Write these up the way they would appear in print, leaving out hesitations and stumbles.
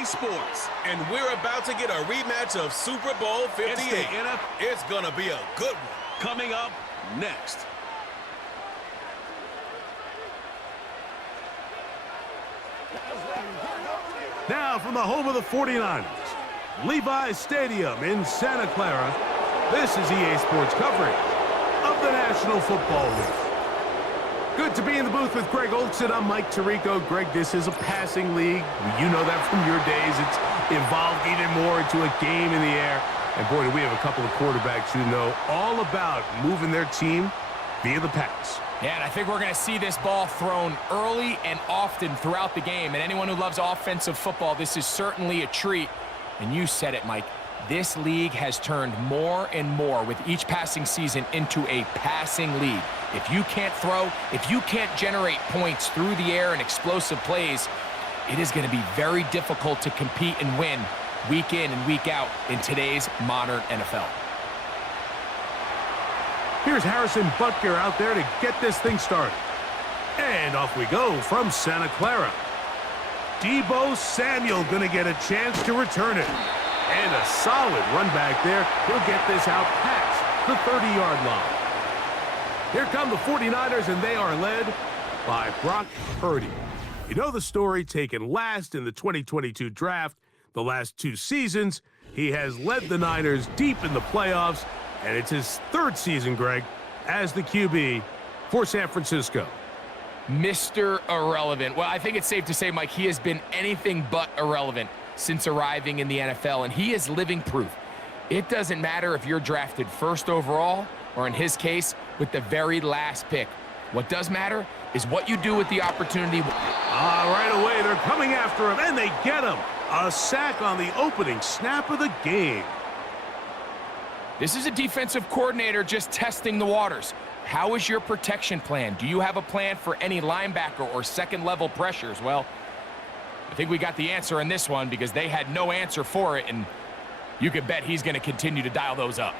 EA Sports, and we're about to get a rematch of Super Bowl 58. It's gonna be a good one. Coming up next. Now from the home of the 49ers, Levi's Stadium in Santa Clara, this is EA Sports coverage of the National Football League. Good to be in the booth with Greg Olson. I'm Mike Tirico. Greg, this is a passing league. You know that from your days. It's evolved even more into a game in the air. And boy, do we have a couple of quarterbacks who know all about moving their team via the pass. Yeah, and I think we're going to see this ball thrown early and often throughout the game. And anyone who loves offensive football, this is certainly a treat. And you said it, Mike. This league has turned more and more with each passing season into a passing league. If you can't throw, if you can't generate points through the air and explosive plays, it is going to be very difficult to compete and win week in and week out in today's modern NFL. Here's Harrison Butker out there to get this thing started. And off we go from Santa Clara. Deebo Samuel going to get a chance to return it. And a solid run back there. He'll get this out past the 30-yard line. Here come the 49ers, and they are led by Brock Purdy. You know the story, taken last in the 2022 draft. The last two seasons, he has led the Niners deep in the playoffs, and it's his third season, Greg, as the QB for San Francisco. Mr. Irrelevant. Well, I think it's safe to say, Mike, he has been anything but irrelevant since arriving in the NFL, and he is living proof. It doesn't matter if you're drafted first overall or, in his case, with the very last pick. What does matter is what you do with the opportunity. Right away, they're coming after him, and they get him. A sack on the opening snap of the game. This is a defensive coordinator just testing the waters. How is your protection plan? Do you have a plan for any linebacker or second-level pressures? Well, I think we got the answer in this one because they had no answer for it, and you can bet he's going to continue to dial those up.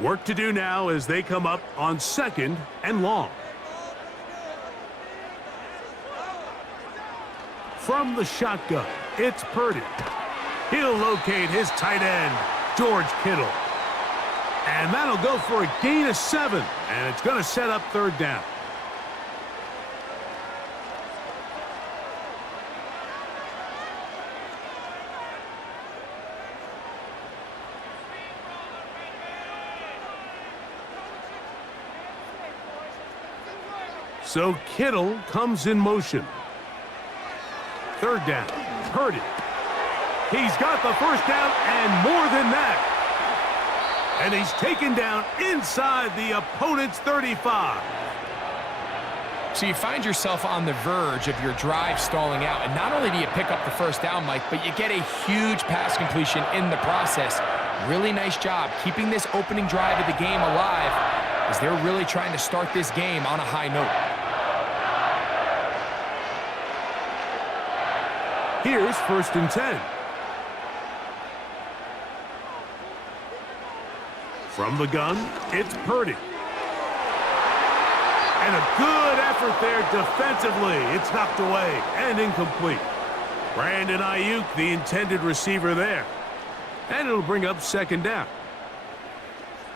Work to do now as they come up on 2nd and long. From the shotgun, it's Purdy. He'll locate his tight end, George Kittle. And that'll go for a gain of 7, and it's going to set up 3rd down. So Kittle comes in motion. 3rd down, Purdy. He's got the 1st down and more than that. And he's taken down inside the opponent's 35. So you find yourself on the verge of your drive stalling out, and not only do you pick up the 1st down, Mike, but you get a huge pass completion in the process. Really nice job keeping this opening drive of the game alive as they're really trying to start this game on a high note. Here's 1st and 10. From the gun, it's Purdy. And a good effort there defensively. It's knocked away and incomplete. Brandon Ayuk, the intended receiver there. And it'll bring up 2nd down.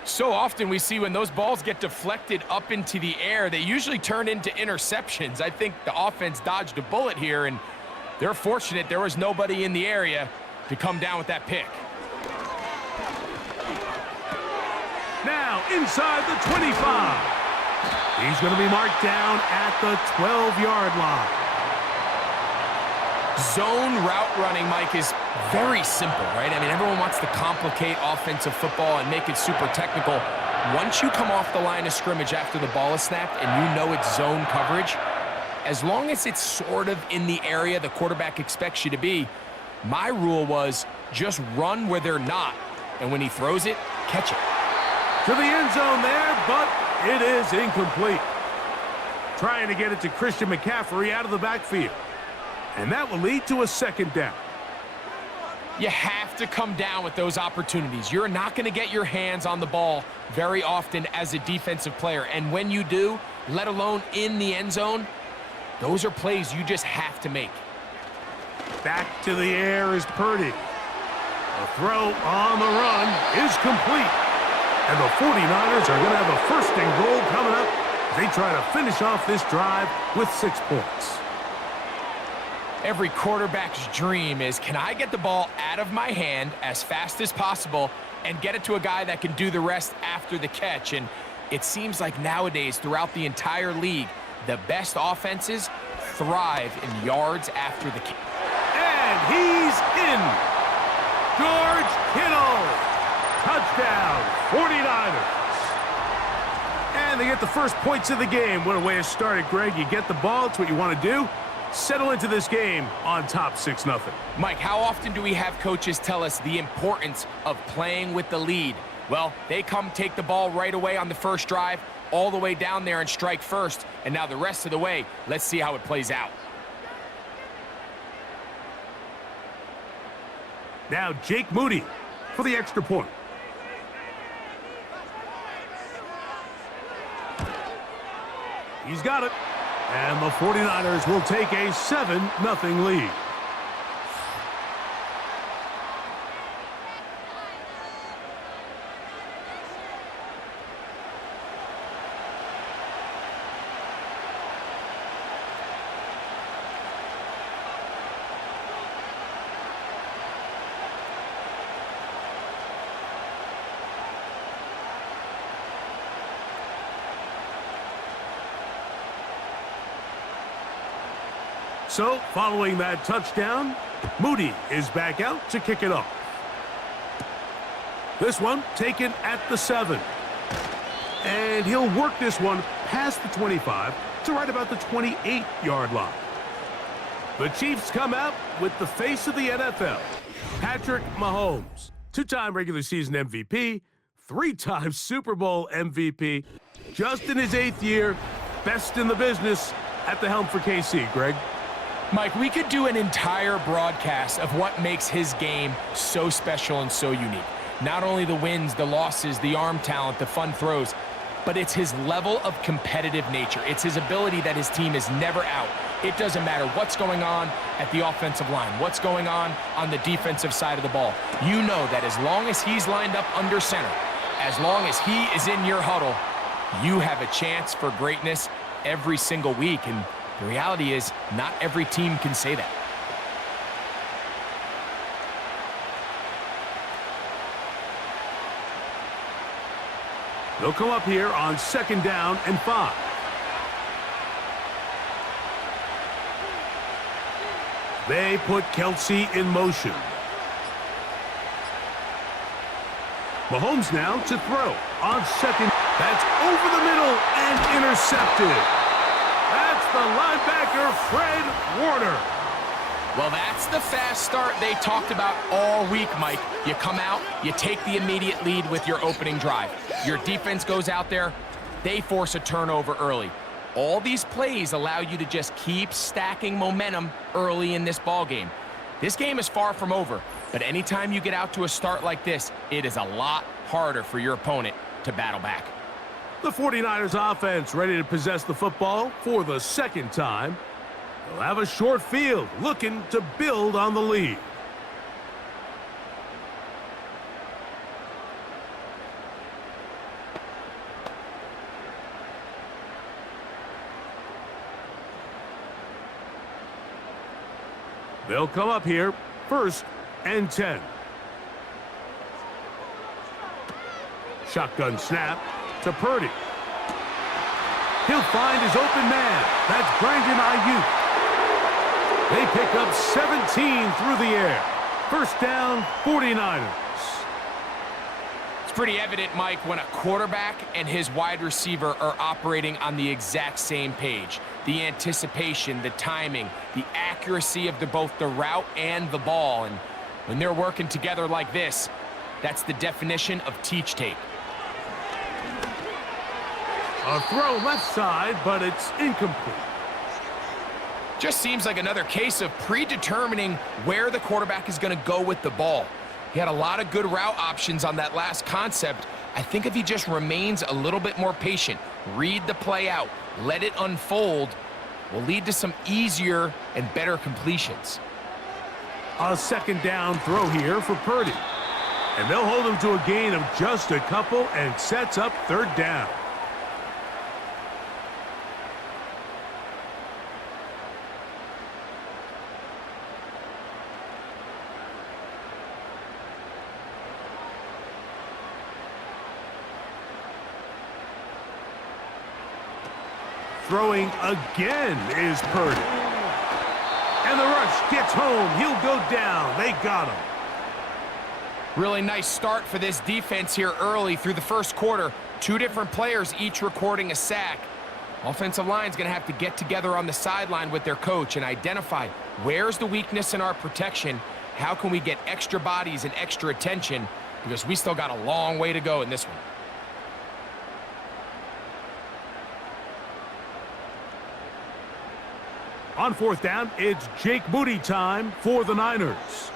So often we see when those balls get deflected up into the air, they usually turn into interceptions. I think the offense dodged a bullet here, and they're fortunate there was nobody in the area to come down with that pick. Now inside the 25. He's going to be marked down at the 12-yard line. Zone route running, Mike, is very simple, right? I mean, everyone wants to complicate offensive football and make it super technical. Once you come off the line of scrimmage after the ball is snapped and you know it's zone coverage, as long as it's sort of in the area the quarterback expects you to be, my rule was just run where they're not. And when he throws it, catch it. To the end zone there, but it is incomplete. Trying to get it to Christian McCaffrey out of the backfield. And that will lead to a 2nd down. You have to come down with those opportunities. You're not going to get your hands on the ball very often as a defensive player. And when you do, let alone in the end zone. Those are plays you just have to make. Back to the air is Purdy. The throw on the run is complete. And the 49ers are going to have a first and goal coming up as they try to finish off this drive with 6 points. Every quarterback's dream is, can I get the ball out of my hand as fast as possible and get it to a guy that can do the rest after the catch? And it seems like nowadays, throughout the entire league, the best offenses thrive in yards after the catch. And he's in. George Kittle. Touchdown, 49ers. And they get the first points of the game. What a way to start it, Greg. You get the ball. It's what you want to do. Settle into this game on top 6-0. Mike, how often do we have coaches tell us the importance of playing with the lead? Well, they come take the ball right away on the first drive, all the way down there and strike first. And now the rest of the way, let's see how it plays out. Now Jake Moody for the extra point. He's got it. And the 49ers will take a 7-0 lead. So, following that touchdown, Moody is back out to kick it off. This one taken at the 7. And he'll work this one past the 25 to right about the 28-yard line. The Chiefs come out with the face of the NFL, Patrick Mahomes, 2-time regular season MVP, 3-time Super Bowl MVP, just in his 8th year, best in the business at the helm for KC, Greg. Mike, we could do an entire broadcast of what makes his game so special and so unique. Not only the wins, the losses, the arm talent, the fun throws, but it's his level of competitive nature. It's his ability that his team is never out. It doesn't matter what's going on at the offensive line, what's going on the defensive side of the ball. You know that as long as he's lined up under center, as long as he is in your huddle, you have a chance for greatness every single week. And the reality is, not every team can say that. They'll come up here on 2nd down and 5. They put Kelsey in motion. Mahomes now to throw on 2nd. That's over the middle and intercepted. That's the linebacker, Fred Warner. Well, that's the fast start they talked about all week, Mike. You come out, you take the immediate lead with your opening drive. Your defense goes out there, they force a turnover early. All these plays allow you to just keep stacking momentum early in this ball game. This game is far from over, but anytime you get out to a start like this, it is a lot harder for your opponent to battle back. The 49ers offense ready to possess the football for the 2nd time. They'll have a short field looking to build on the lead. They'll come up here, 1st and 10. Shotgun snap to Purdy. He'll find his open man. That's Brandon Ayuk. They pick up 17 through the air. 1st down, 49ers. It's pretty evident, Mike, when a quarterback and his wide receiver are operating on the exact same page. The anticipation, the timing, the accuracy of both the route and the ball. And when they're working together like this, that's the definition of teach tape. A throw left side, but it's incomplete. Just seems like another case of predetermining where the quarterback is going to go with the ball. He had a lot of good route options on that last concept. I think if he just remains a little bit more patient, Read the play out. Let it unfold. Will lead to some easier and better completions. A second down throw here for Purdy. And they'll hold him to a gain of just a couple and sets up third down. Throwing again is Purdy. And the rush gets home. He'll go down. They got him. Really nice start for this defense here early through the first quarter. Two different players each recording a sack. Offensive line's going to have to get together on the sideline with their coach and identify where's the weakness in our protection, how can we get extra bodies and extra attention, because we still got a long way to go in this one. On fourth down, it's Jake Moody time for the Niners.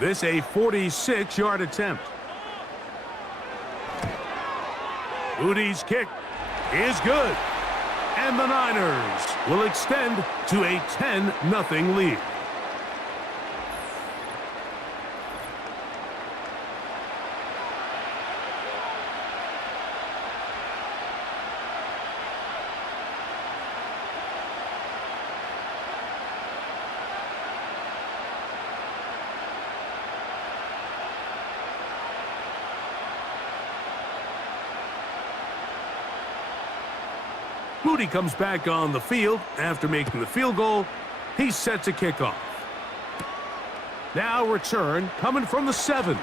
This a 46-yard attempt. Moody's kick is good. And the Niners will extend to a 10-0 lead. Moody comes back on the field after making the field goal. He's set to kick off. Now return coming from the 7.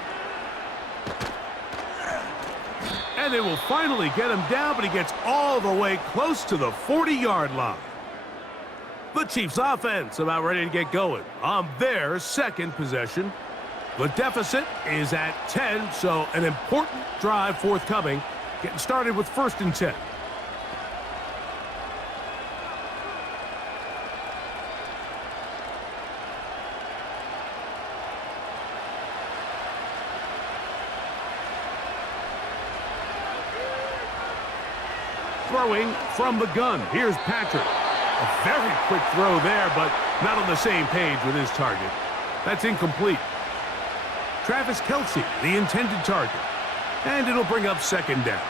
And they will finally get him down, but he gets all the way close to the 40-yard line. The Chiefs offense about ready to get going on their second possession. The deficit is at 10, so an important drive forthcoming. Getting started with 1st and 10. Throwing from the gun. Here's Patrick. A very quick throw there, but not on the same page with his target. That's incomplete. Travis Kelce, the intended target. And it'll bring up 2nd down.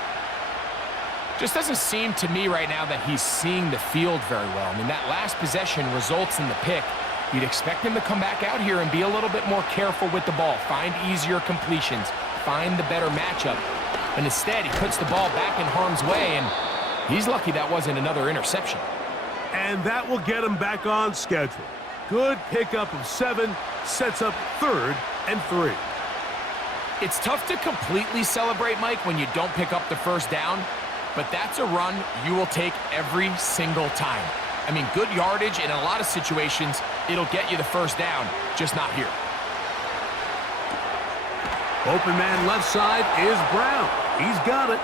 Just doesn't seem to me right now that he's seeing the field very well. I mean, that last possession results in the pick. You'd expect him to come back out here and be a little bit more careful with the ball, find easier completions, find the better matchup. And instead, he puts the ball back in harm's way, and he's lucky that wasn't another interception. And that will get him back on schedule. Good pickup of 7, sets up 3rd and 3. It's tough to completely celebrate, Mike, when you don't pick up the first down, but that's a run you will take every single time. I mean, good yardage, and in a lot of situations, it'll get you the first down, just not here. Open man left side is Brown. He's got it.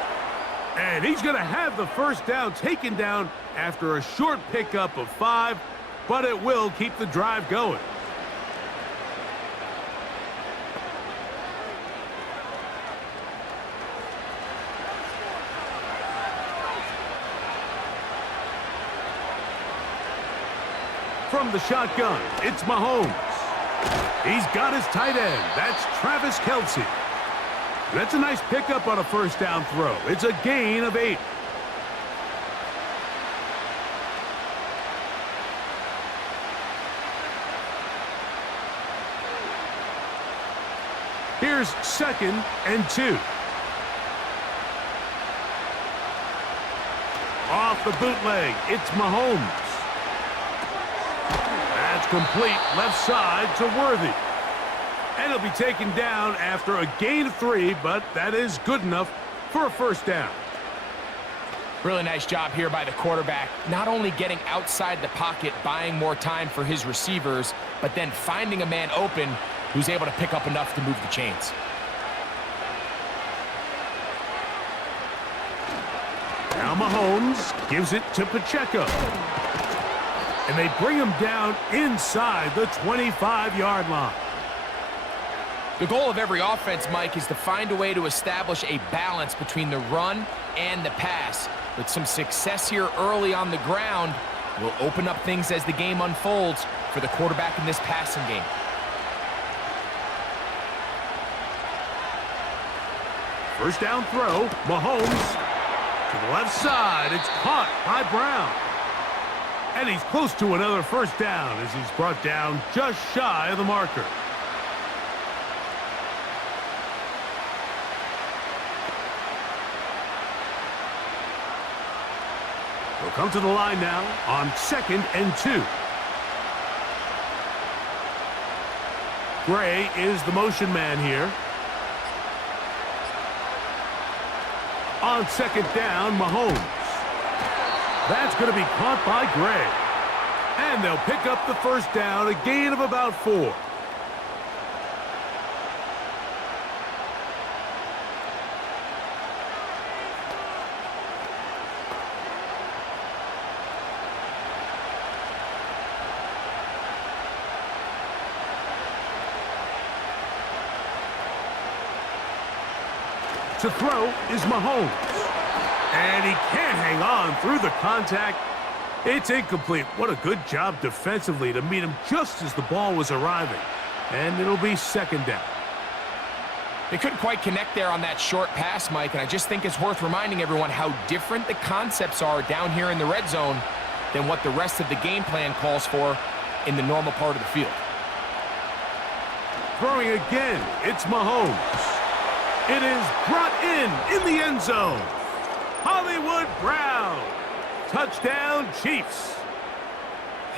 And he's going to have the first down taken down after a short pickup of 5, but it will keep the drive going. From the shotgun, it's Mahomes. He's got his tight end. That's Travis Kelce. That's a nice pickup on a first down throw. It's a gain of 8. Here's 2nd and 2. Off the bootleg, it's Mahomes. That's complete left side to Worthy. And he'll be taken down after a gain of 3, but that is good enough for a first down. Really nice job here by the quarterback, not only getting outside the pocket, buying more time for his receivers, but then finding a man open who's able to pick up enough to move the chains. Now Mahomes gives it to Pacheco. And they bring him down inside the 25-yard line. The goal of every offense, Mike, is to find a way to establish a balance between the run and the pass. With some success here early on the ground, will open up things as the game unfolds for the quarterback in this passing game. First down throw, Mahomes to the left side. It's caught by Brown. And he's close to another first down as he's brought down just shy of the marker. They'll come to the line now on 2nd and 2. Gray is the motion man here. On 2nd down, Mahomes. That's going to be caught by Gray. And they'll pick up the first down, a gain of about 4. To throw is Mahomes. And he can't hang on through the contact. It's incomplete. What a good job defensively to meet him just as the ball was arriving. And it'll be 2nd down. They couldn't quite connect there on that short pass, Mike, and I just think it's worth reminding everyone how different the concepts are down here in the red zone than what the rest of the game plan calls for in the normal part of the field. Throwing again, it's Mahomes. It is brought in the end zone. Hollywood Brown. Touchdown, Chiefs.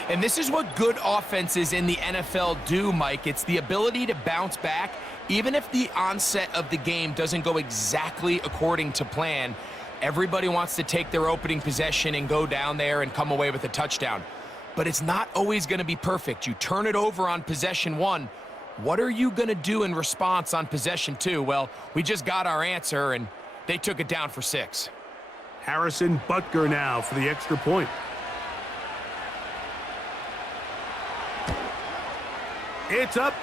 And this is what good offenses in the NFL do, Mike. It's the ability to bounce back, even if the onset of the game doesn't go exactly according to plan. Everybody wants to take their opening possession and go down there and come away with a touchdown. But it's not always going to be perfect. You turn it over on possession 1. What are you going to do in response on possession 2? Well, we just got our answer, and they took it down for 6. Harrison Butker now for the extra point. It's up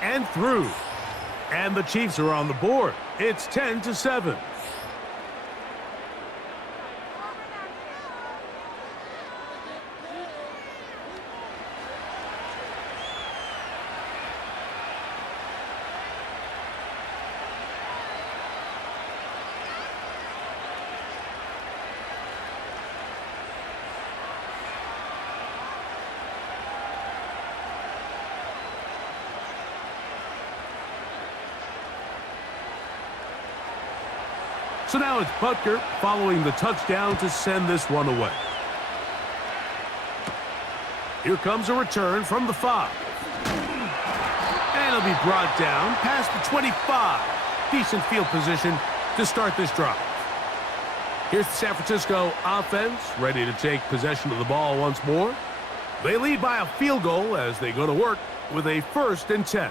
and through. And the Chiefs are on the board. It's 10-7. So now it's Butker following the touchdown to send this one away. Here comes a return from the 5. And it'll be brought down past the 25. Decent field position to start this drive. Here's the San Francisco offense ready to take possession of the ball once more. They lead by a field goal as they go to work with a 1st and 10.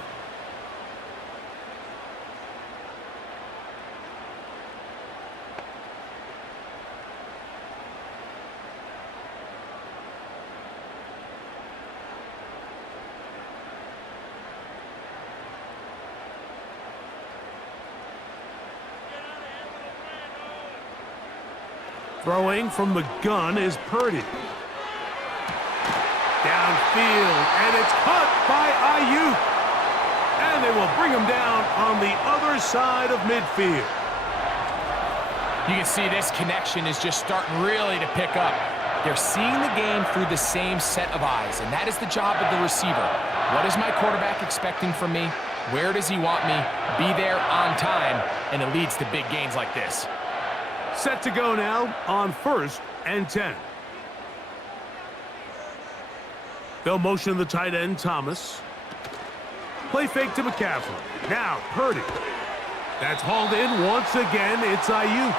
Throwing from the gun is Purdy. Downfield, and it's caught by Ayuk. And they will bring him down on the other side of midfield. You can see this connection is just starting really to pick up. They're seeing the game through the same set of eyes, and that is the job of the receiver. What is my quarterback expecting from me? Where does he want me? Be there on time, and it leads to big gains like this. Set to go now on 1st and 10. They'll motion the tight end, Thomas. Play fake to McCaffrey. Now, Purdy. That's hauled in once again. It's Ayuk.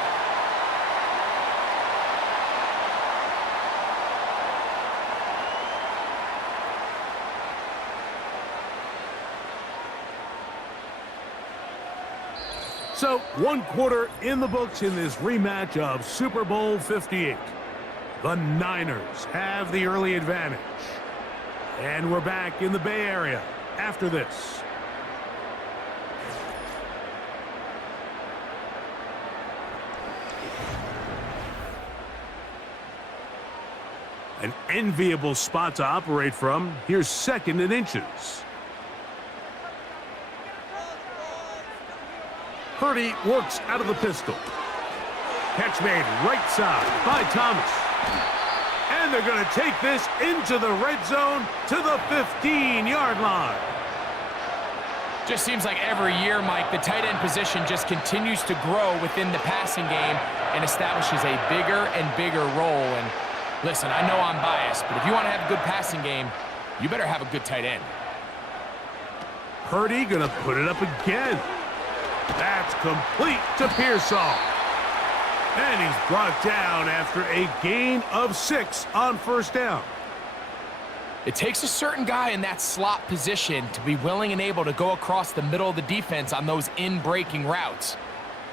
So, 1 quarter in the books in this rematch of Super Bowl 58. The Niners have the early advantage. And we're back in the Bay Area after this. An enviable spot to operate from. Here's 2nd and inches. Purdy works out of the pistol. Catch made right side by Thomas. And they're going to take this into the red zone to the 15-yard line. Just seems like every year, Mike, the tight end position just continues to grow within the passing game and establishes a bigger and bigger role. And listen, I know I'm biased, but if you want to have a good passing game, you better have a good tight end. Purdy going to put it up again. That's complete to Pearsall. And he's brought down after a gain of 6 on 1st down. It takes a certain guy in that slot position to be willing and able to go across the middle of the defense on those in-breaking routes.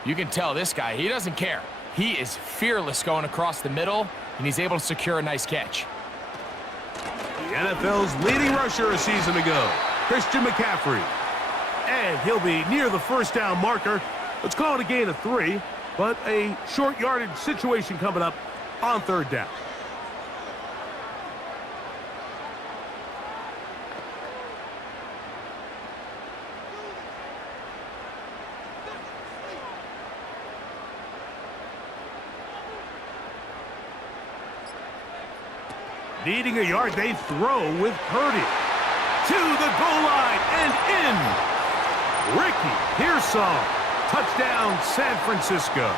You can tell this guy, he doesn't care. He is fearless going across the middle, and he's able to secure a nice catch. The NFL's leading rusher a season ago, Christian McCaffrey. And he'll be near the 1st down marker. Let's call it a gain of 3, but a short yardage situation coming up on 3rd down. Needing a yard, they throw with Purdy. To the goal line and in. Ricky Pearsall. Touchdown, San Francisco.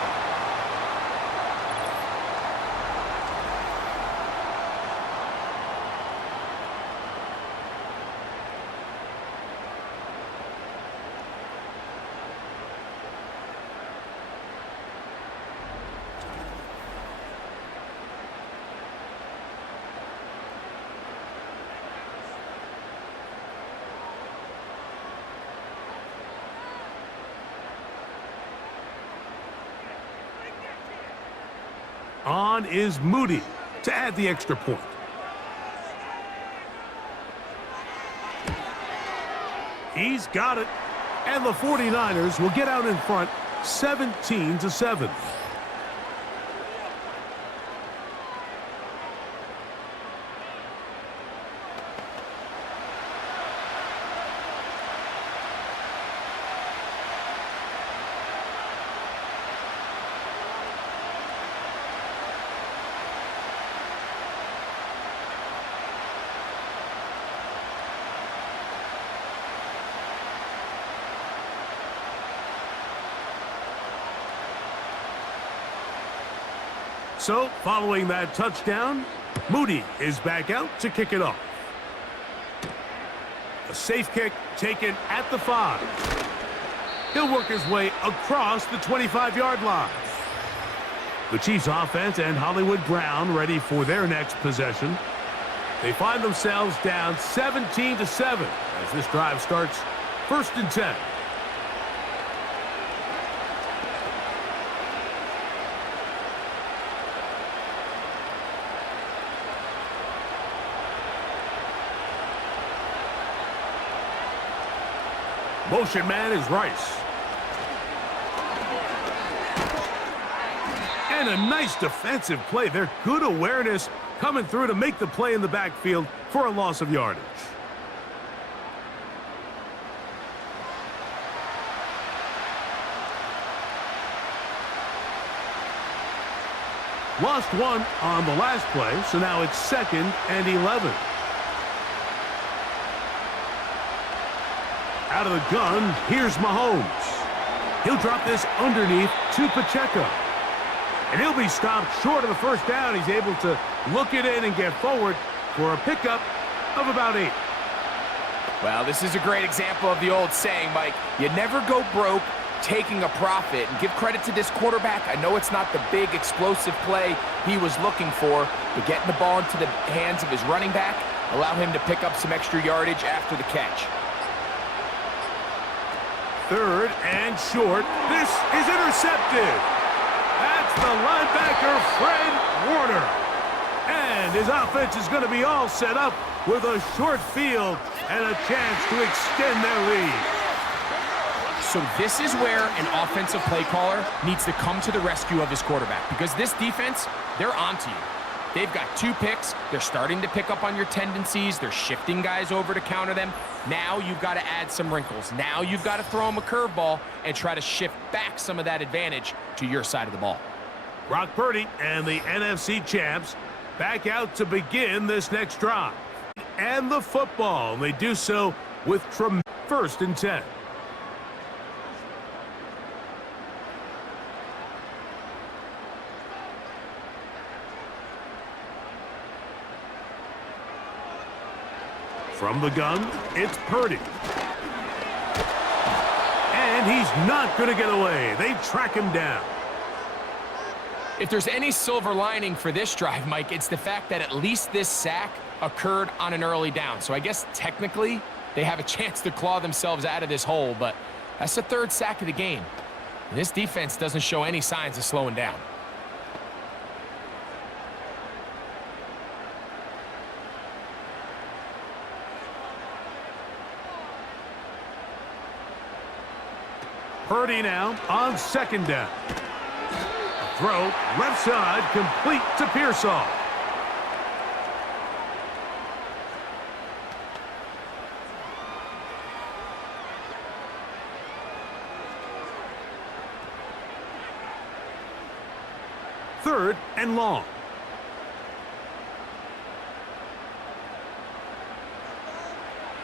On is Moody to add the extra point. He's got it. And the 49ers will get out in front 17-7. So, following that touchdown, Moody is back out to kick it off. A safe kick taken at the 5. He'll work his way across the 25-yard line. The Chiefs offense and Hollywood Brown ready for their next possession. They find themselves down 17-7 as this drive starts 1st and 10. Motion man is Rice. And a nice defensive play. They're good awareness coming through to make the play in the backfield for a loss of yardage. Lost 1 on the last play, so now it's 2nd and 11. Out of the gun, here's Mahomes. He'll drop this underneath to Pacheco. And he'll be stopped short of the 1st down. He's able to look it in and get forward for a pickup of about 8. Well, this is a great example of the old saying, Mike. You never go broke taking a profit. And give credit to this quarterback. I know it's not the big explosive play he was looking for, but getting the ball into the hands of his running back allow him to pick up some extra yardage after the catch. 3rd and short. This is intercepted. That's the linebacker, Fred Warner. And his offense is going to be all set up with a short field and a chance to extend their lead. So this is where an offensive play caller needs to come to the rescue of his quarterback, because this defense, they're onto you. They've got 2 picks. They're starting to pick up on your tendencies. They're shifting guys over to counter them. Now you've got to add some wrinkles. Now you've got to throw them a curveball and try to shift back some of that advantage to your side of the ball. Brock Purdy and the NFC champs back out to begin this next drive. And the football. They do so with first and 10. From the gun, it's Purdy. And he's not going to get away. They track him down. If there's any silver lining for this drive, Mike, it's the fact that at least this sack occurred on an early down. So I guess technically they have a chance to claw themselves out of this hole, but that's the 3rd sack of the game. And this defense doesn't show any signs of slowing down. Purdy now on 2nd down. Throw, left side, complete to Pearsall. Third and long.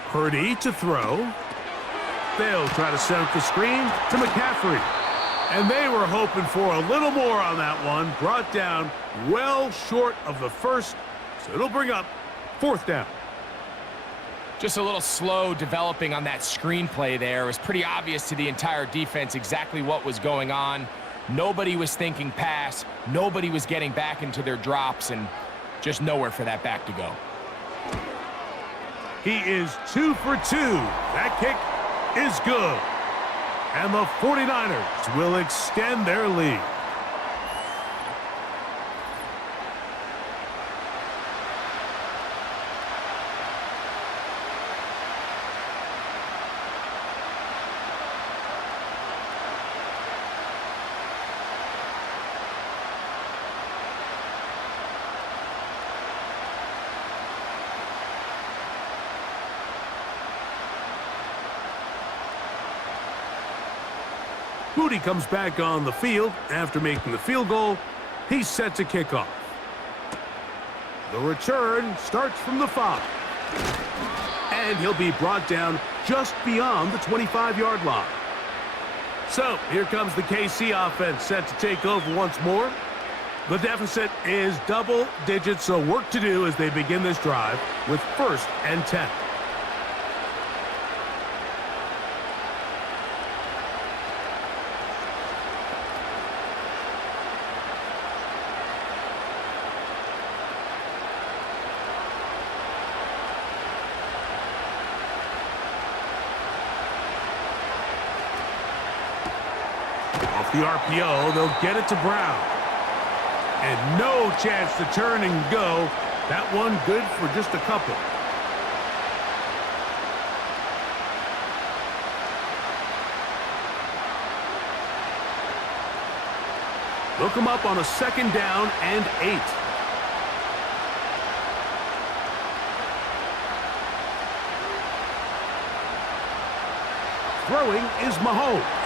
Purdy to throw. They'll try to set up the screen to McCaffrey. And they were hoping for a little more on that one. Brought down well short of the first. So it'll bring up 4th down. Just a little slow developing on that screenplay there. It was pretty obvious to the entire defense exactly what was going on. Nobody was thinking pass. Nobody was getting back into their drops, and just nowhere for that back to go. He is 2 for 2. That kick is good. And the 49ers will extend their lead. Moody comes back on the field after making the field goal. He's set to kick off. The return starts from the 5. And he'll be brought down just beyond the 25-yard line. So here comes the KC offense set to take over once more. The deficit is double digits, so work to do as they begin this drive with 1st and 10. Off the RPO, they'll get it to Brown. And no chance to turn and go. That one good for just a couple. Look him up on a 2nd down and 8. Throwing is Mahomes.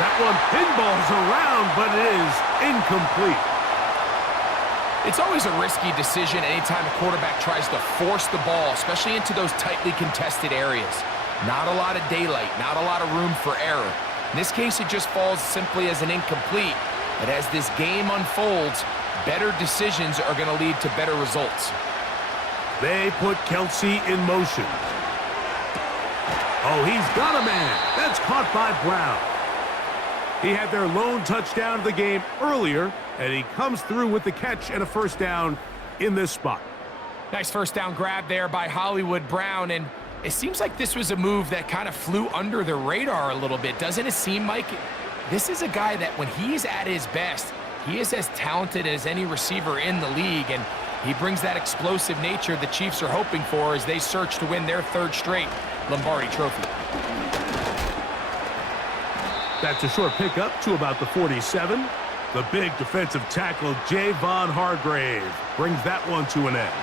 That one pinballs around, but it is incomplete. It's always a risky decision anytime a quarterback tries to force the ball, especially into those tightly contested areas. Not a lot of daylight, not a lot of room for error. In this case, it just falls simply as an incomplete. But as this game unfolds, better decisions are going to lead to better results. They put Kelsey in motion. Oh, he's got a man. That's caught by Brown. He had their lone touchdown of the game earlier, and he comes through with the catch and a 1st down in this spot. Nice 1st down grab there by Hollywood Brown, and it seems like this was a move that kind of flew under the radar a little bit. Doesn't it seem, Mike? This is a guy that when he's at his best, he is as talented as any receiver in the league, and he brings that explosive nature the Chiefs are hoping for as they search to win their 3rd straight Lombardi Trophy. That's a short pickup to about the 47. The big defensive tackle, Javon Hargrave, brings that one to an end.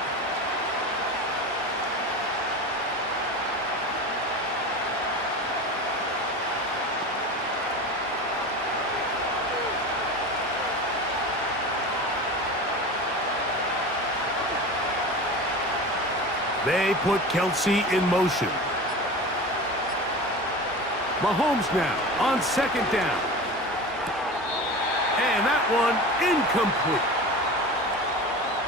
They put Kelsey in motion. Mahomes now on second down. And that one incomplete.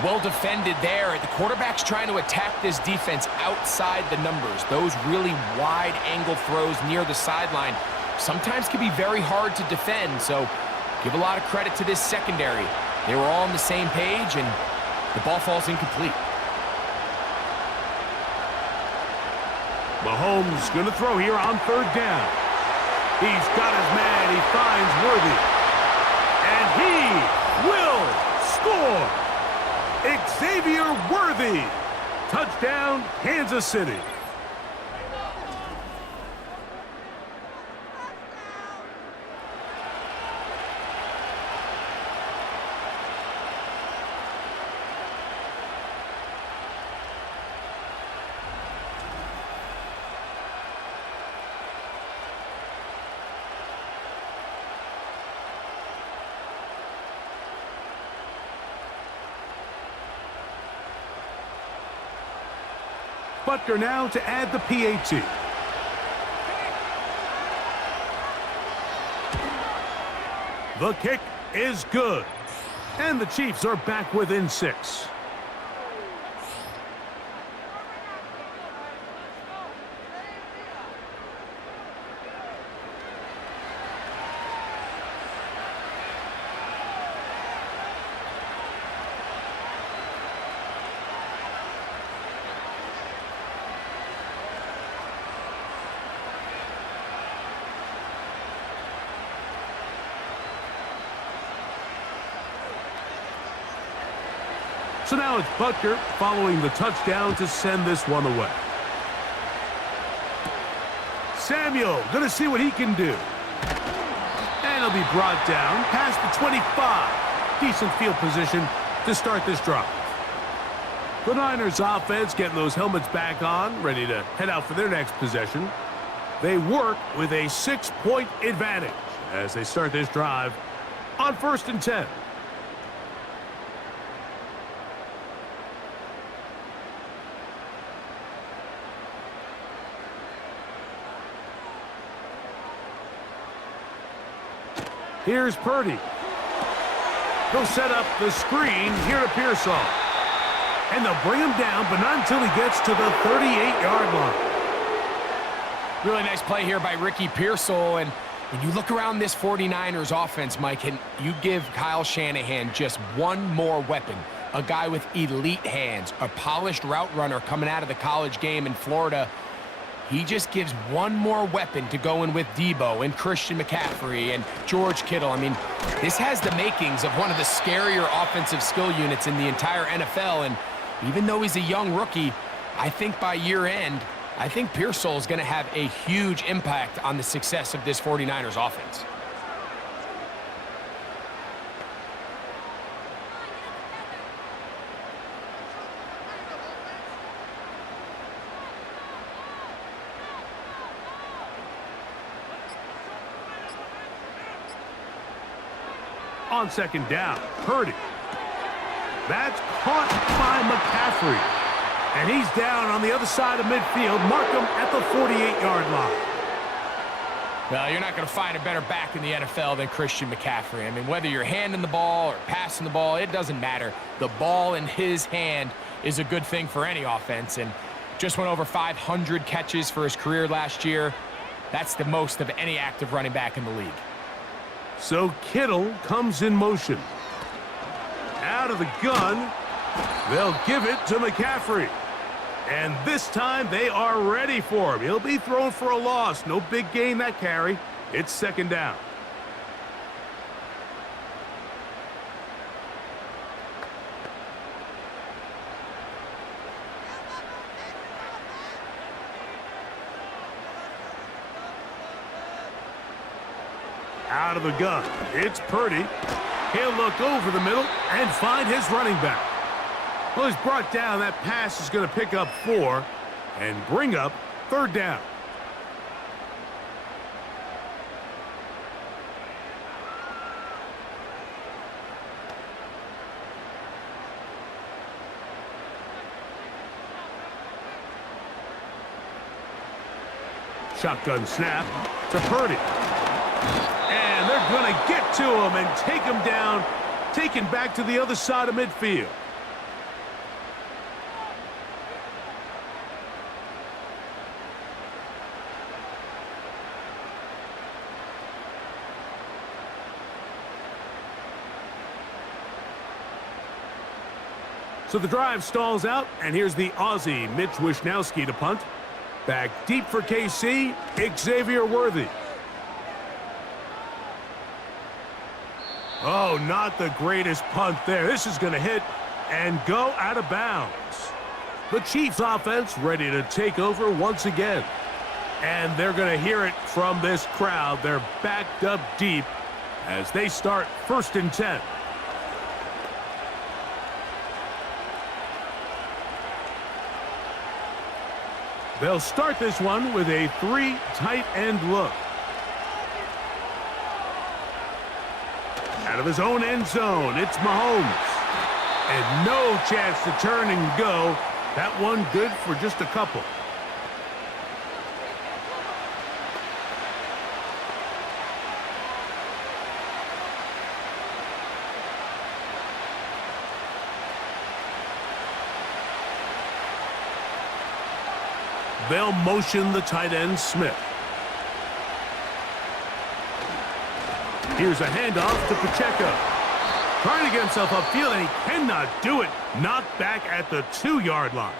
Well defended there. The quarterback's trying to attack this defense outside the numbers. Those really wide angle throws near the sideline sometimes can be very hard to defend. So give a lot of credit to this secondary. They were all on the same page, and the ball falls incomplete. Mahomes going to throw here on third down. He's got his man. He finds Worthy. And he will score. Xavier Worthy. Touchdown, Kansas City. Butker now to add the PAT. The kick is good. And the Chiefs are back within 6. So now it's Butker following the touchdown to send this one away. Samuel going to see what he can do. And he'll be brought down past the 25. Decent field position to start this drive. The Niners offense getting those helmets back on, ready to head out for their next possession. They work with a 6-point advantage as they start this drive on 1st and 10. Here's Purdy. He'll set up the screen here to Pearsall. And they'll bring him down, but not until he gets to the 38-yard line. Really nice play here by Ricky Pearsall. And when you look around this 49ers offense, Mike, and you give Kyle Shanahan just one more weapon, a guy with elite hands, a polished route runner coming out of the college game in Florida, he just gives one more weapon to go in with Debo and Christian McCaffrey and George Kittle. I mean, this has the makings of one of the scarier offensive skill units in the entire NFL. And even though he's a young rookie, I think by year end, I think Pearsall is going to have a huge impact on the success of this 49ers offense. On second down, Purdy. That's caught by McCaffrey. And he's down on the other side of midfield. Mark him at the 48-yard line. Well, you're not going to find a better back in the NFL than Christian McCaffrey. I mean, whether you're handing the ball or passing the ball, it doesn't matter. The ball in his hand is a good thing for any offense. And just went over 500 catches for his career last year. That's the most of any active running back in the league. So Kittle comes in motion. Out of the gun, they'll give it to McCaffrey. And this time they are ready for him. He'll be thrown for a loss. No big gain that carry. It's second down. Out of the gun, it's Purdy. He'll look over the middle and find his running back. Well, he's brought down. That pass is going to pick up 4 and bring up 3rd down. Shotgun snap to Purdy. And they're going to get to him and take him down, taken back to the other side of midfield. So the drive stalls out, and here's the Aussie, Mitch Wishnowski, to punt. Back deep for KC, Xavier Worthy. Oh, not the greatest punt there. This is going to hit and go out of bounds. The Chiefs offense ready to take over once again. And they're going to hear it from this crowd. They're backed up deep as they start 1st and 10. They'll start this one with a 3 tight end look. Out of his own end zone, it's Mahomes. And no chance to turn and go. That one good for just a couple. They'll motion the tight end, Smith. Here's a handoff to Pacheco. Trying to get himself upfield, and he cannot do it. Knocked back at the 2-yard line.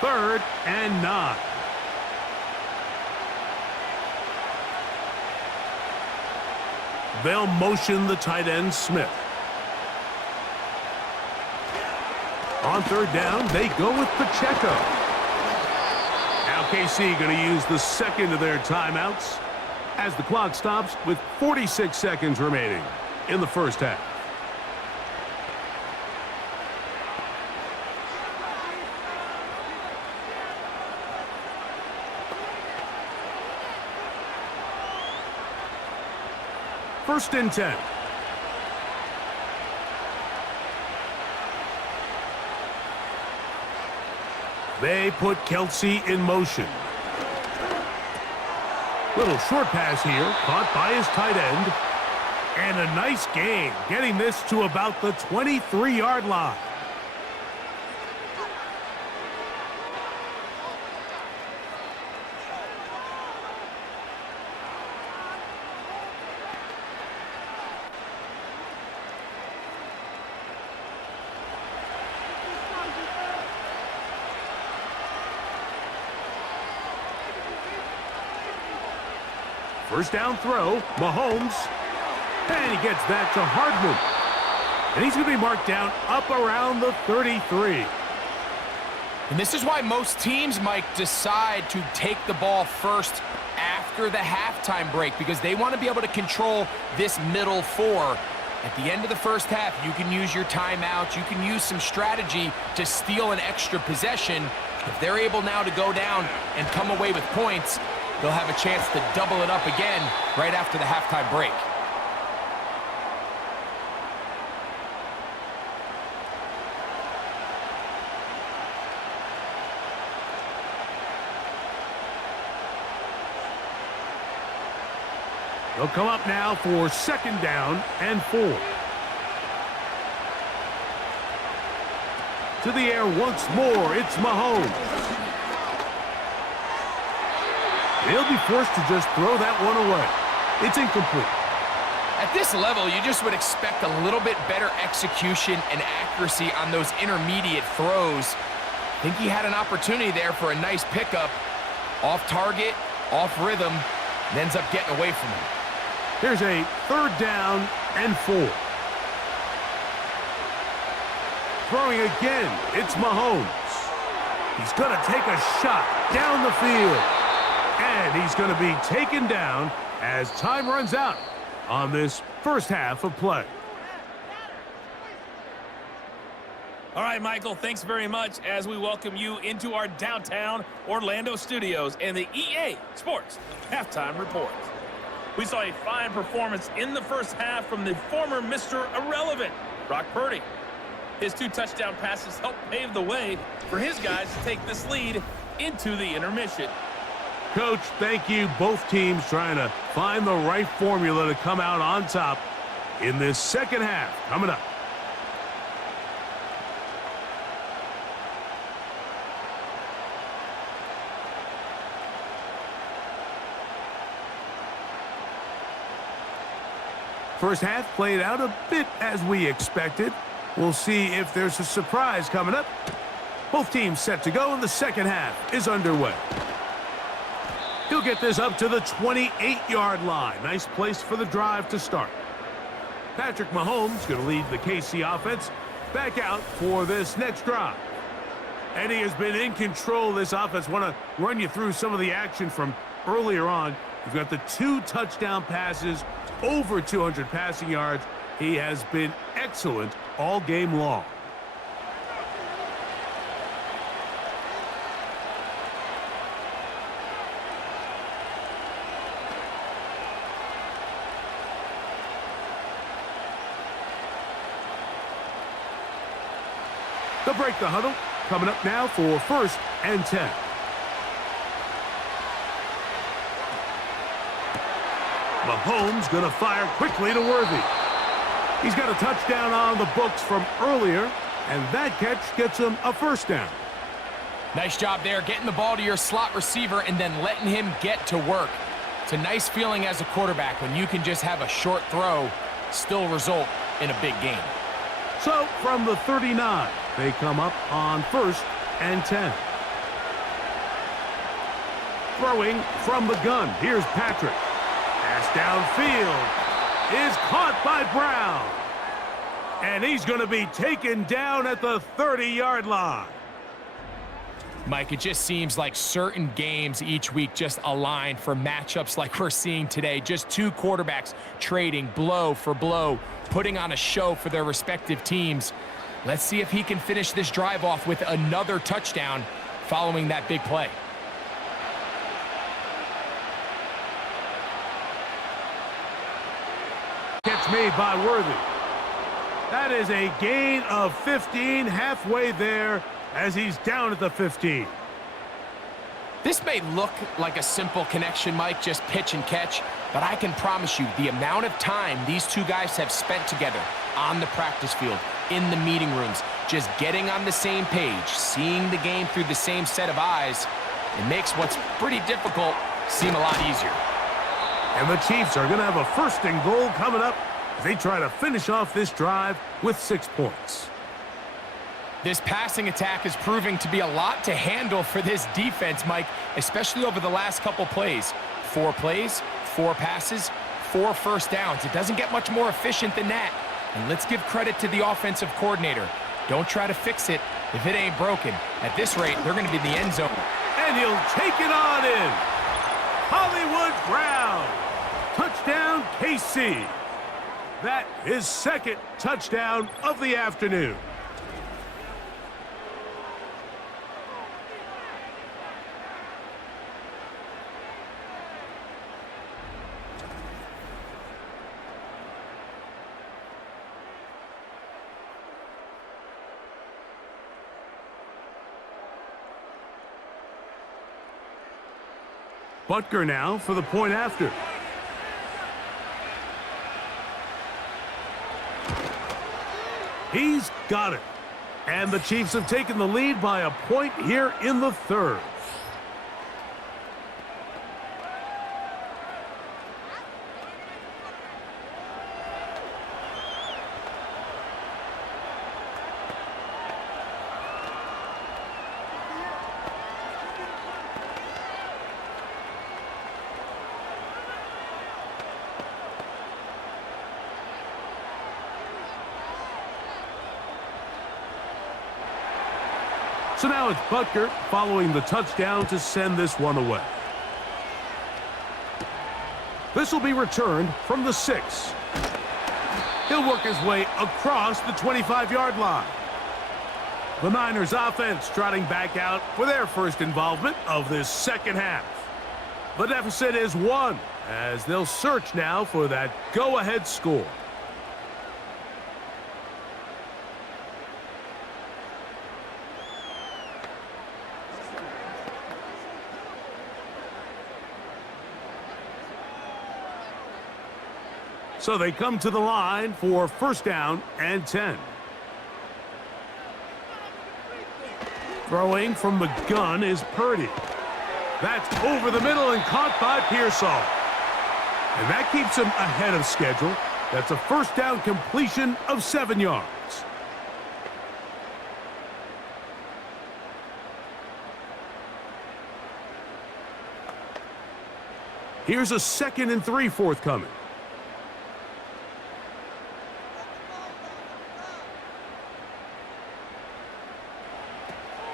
Third and 9. They'll motion the tight end, Smith. On 3rd down, they go with Pacheco. Now KC going to use the second of their timeouts as the clock stops with 46 seconds remaining in the 1st half. First and 10. They put Kelsey in motion. Little short pass here, caught by his tight end. And a nice gain, getting this to about the 23-yard line. First down throw, Mahomes, and he gets that to Hardman. And he's going to be marked down up around the 33. And this is why most teams, Mike, decide to take the ball first after the halftime break, because they want to be able to control this middle 4. At the end of the 1st half, you can use your timeout, you can use some strategy to steal an extra possession. If they're able now to go down and come away with points, they'll have a chance to double it up again right after the halftime break. They'll come up now for 2nd down and 4. To the air once more, it's Mahomes. He'll be forced to just throw that one away. It's incomplete. At this level, you just would expect a little bit better execution and accuracy on those intermediate throws. I think he had an opportunity there for a nice pickup. Off target, off rhythm, and ends up getting away from him. Here's a 3rd down and 4. Throwing again, it's Mahomes. He's going to take a shot down the field. And he's going to be taken down as time runs out on this first half of play. All right, Michael, thanks very much as we welcome you into our downtown Orlando studios and the EA Sports Halftime Report. We saw a fine performance in the first half from the former Mr. Irrelevant, Brock Purdy. His 2 touchdown passes helped pave the way for his guys to take this lead into the intermission. Coach, thank you. Both teams trying to find the right formula to come out on top in this second half coming up. First half played out a bit as we expected. We'll see if there's a surprise coming up. Both teams set to go, and the second half is underway. He'll get this up to the 28-yard line. Nice place for the drive to start. Patrick Mahomes going to lead the KC offense back out for this next drive. And he has been in control of this offense. Want to run you through some of the action from earlier on. You've got the 2 touchdown passes, over 200 passing yards. He has been excellent all game long. They'll break the huddle. Coming up now for 1st and 10. Mahomes going to fire quickly to Worthy. He's got a touchdown on the books from earlier, and that catch gets him a 1st down. Nice job there, getting the ball to your slot receiver and then letting him get to work. It's a nice feeling as a quarterback when you can just have a short throw, still result in a big game. So, from the 39, they come up on 1st and 10. Throwing from the gun, here's Patrick. Pass downfield is caught by Brown. And he's going to be taken down at the 30-yard line. Mike, it just seems like certain games each week just align for matchups like we're seeing today. Just 2 quarterbacks trading blow for blow, putting on a show for their respective teams. Let's see if he can finish this drive off with another touchdown following that big play. Catch made by Worthy. That is a gain of 15, halfway there as he's down at the 15. This may look like a simple connection, Mike, just pitch and catch, but I can promise you the amount of time these 2 guys have spent together on the practice field, in the meeting rooms, just getting on the same page, seeing the game through the same set of eyes, it makes what's pretty difficult seem a lot easier. And the Chiefs are going to have a 1st and goal coming up as they try to finish off this drive with 6 points. This passing attack is proving to be a lot to handle for this defense, Mike, especially over the last couple plays. 4 plays, 4 passes, 4 first downs. It doesn't get much more efficient than that. And let's give credit to the offensive coordinator. Don't try to fix it if it ain't broken. At this rate, they're going to be in the end zone. And he'll take it on in. Hollywood Brown. Touchdown, KC. That is 2nd touchdown of the afternoon. Butker now for the point after. He's got it. And the Chiefs have taken the lead by a point here in the 3rd. So now it's Butker following the touchdown to send this one away. This will be returned from the 6. He'll work his way across the 25-yard line. The Niners offense trotting back out for their first involvement of this second half. The deficit is 1, as they'll search now for that go-ahead score. So they come to the line for first down and 10. Throwing from the gun is Purdy. That's over the middle and caught by Pearsall. And that keeps him ahead of schedule. That's a first down completion of 7 yards. Here's a 2nd and 3 forthcoming.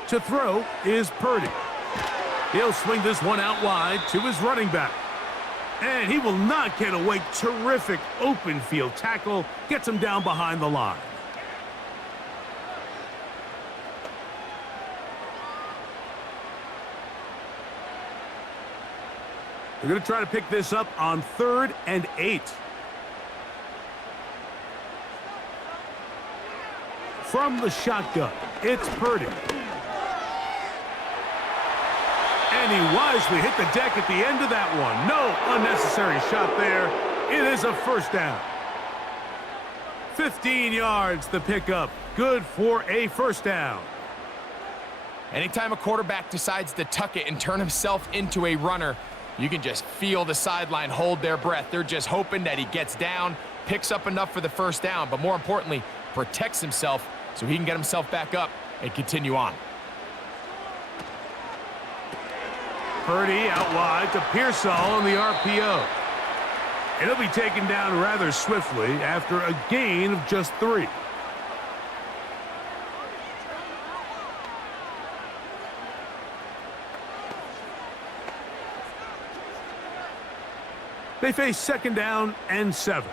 To throw is Purdy. He'll swing this one out wide to his running back. And he will not get away. Terrific open field tackle. Gets him down behind the line. They're going to try to pick this up on 3rd and 8. From the shotgun, it's Purdy. And he wisely hit the deck at the end of that one. No unnecessary shot there. It is a first down. 15 yards the pickup. Good for a first down. Anytime a quarterback decides to tuck it and turn himself into a runner, you can just feel the sideline hold their breath. They're just hoping that he gets down, picks up enough for the first down, but more importantly, protects himself so he can get himself back up and continue on. Purdy out wide to Pearsall on the RPO. And he'll be taken down rather swiftly after a gain of just 3. They face 2nd down and 7.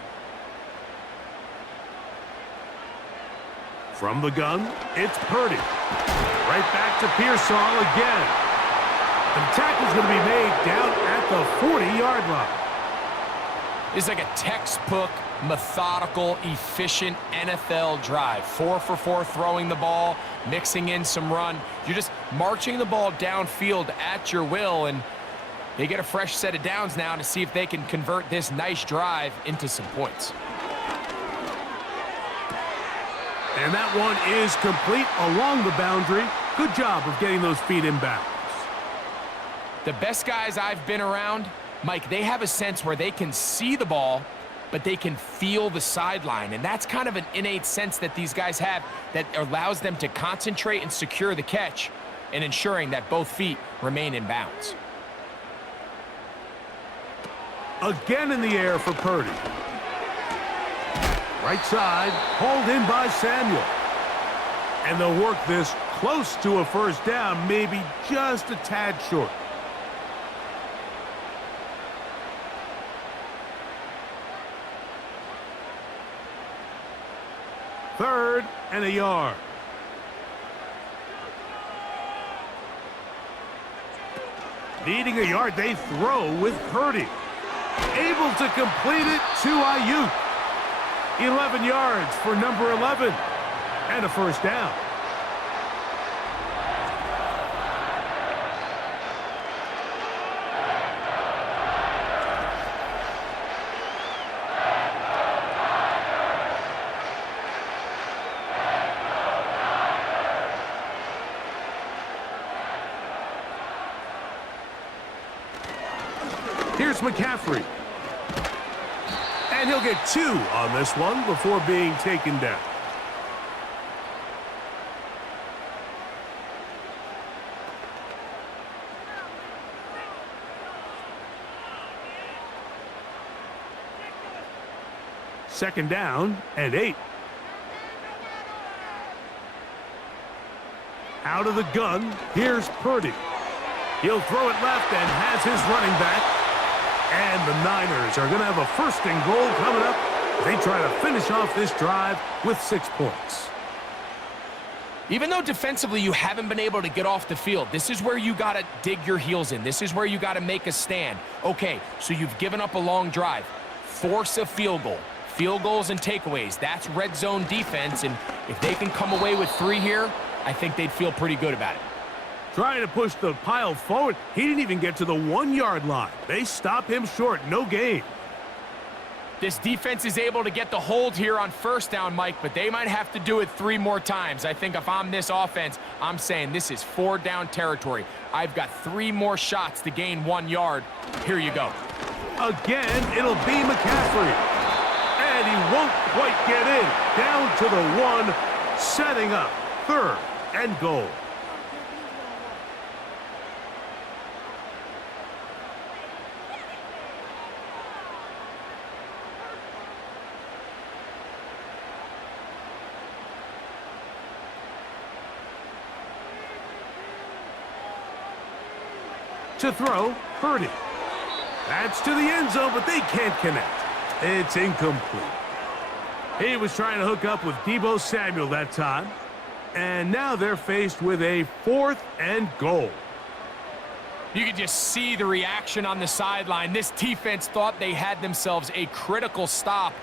From the gun, it's Purdy. Right back to Pearsall again. The tackle's going to be made down at the 40-yard line. It's like a textbook, methodical, efficient NFL drive. 4 for 4 throwing the ball, mixing in some run. You're just marching the ball downfield at your will, and they get a fresh set of downs now to see if they can convert this nice drive into some points. And that one is complete along the boundary. Good job of getting those feet in bounds. The best guys I've been around, Mike, they have a sense where they can see the ball, but they can feel the sideline. And that's kind of an innate sense that these guys have that allows them to concentrate and secure the catch and ensuring that both feet remain in bounds. Again in the air for Purdy. Right side, hauled in by Samuel. And they'll work this close to a first down, maybe just a tad short. Third and a yard. Needing a yard, they throw with Purdy. Able to complete it to Ayuk. 11 yards for number 11. And a first down. Here's McCaffrey. And he'll get 2 on this one before being taken down. Second down and 8. Out of the gun, here's Purdy. He'll throw it left and has his running back. And the Niners are going to have a 1st and goal coming up. They try to finish off this drive with 6 points. Even though defensively you haven't been able to get off the field, this is where you got to dig your heels in. This is where you got to make a stand. Okay, so you've given up a long drive. Force a field goal. Field goals and takeaways. That's red zone defense, and if they can come away with 3 here, I think they'd feel pretty good about it. Trying to push the pile forward. He didn't even get to the 1-yard line. They stop him short. No gain. This defense is able to get the hold here on 1st down, Mike, but they might have to do it 3 more times. I think if I'm this offense, I'm saying this is 4-down territory. I've got 3 more shots to gain 1 yard. Here you go. Again, it'll be McCaffrey. And he won't quite get in. Down to the 1, setting up 3rd and goal. To throw, Purdy. That's to the end zone, but they can't connect. It's incomplete. He was trying to hook up with Deebo Samuel that time. And now they're faced with a 4th and goal. You can just see the reaction on the sideline. This defense thought they had themselves a critical stop.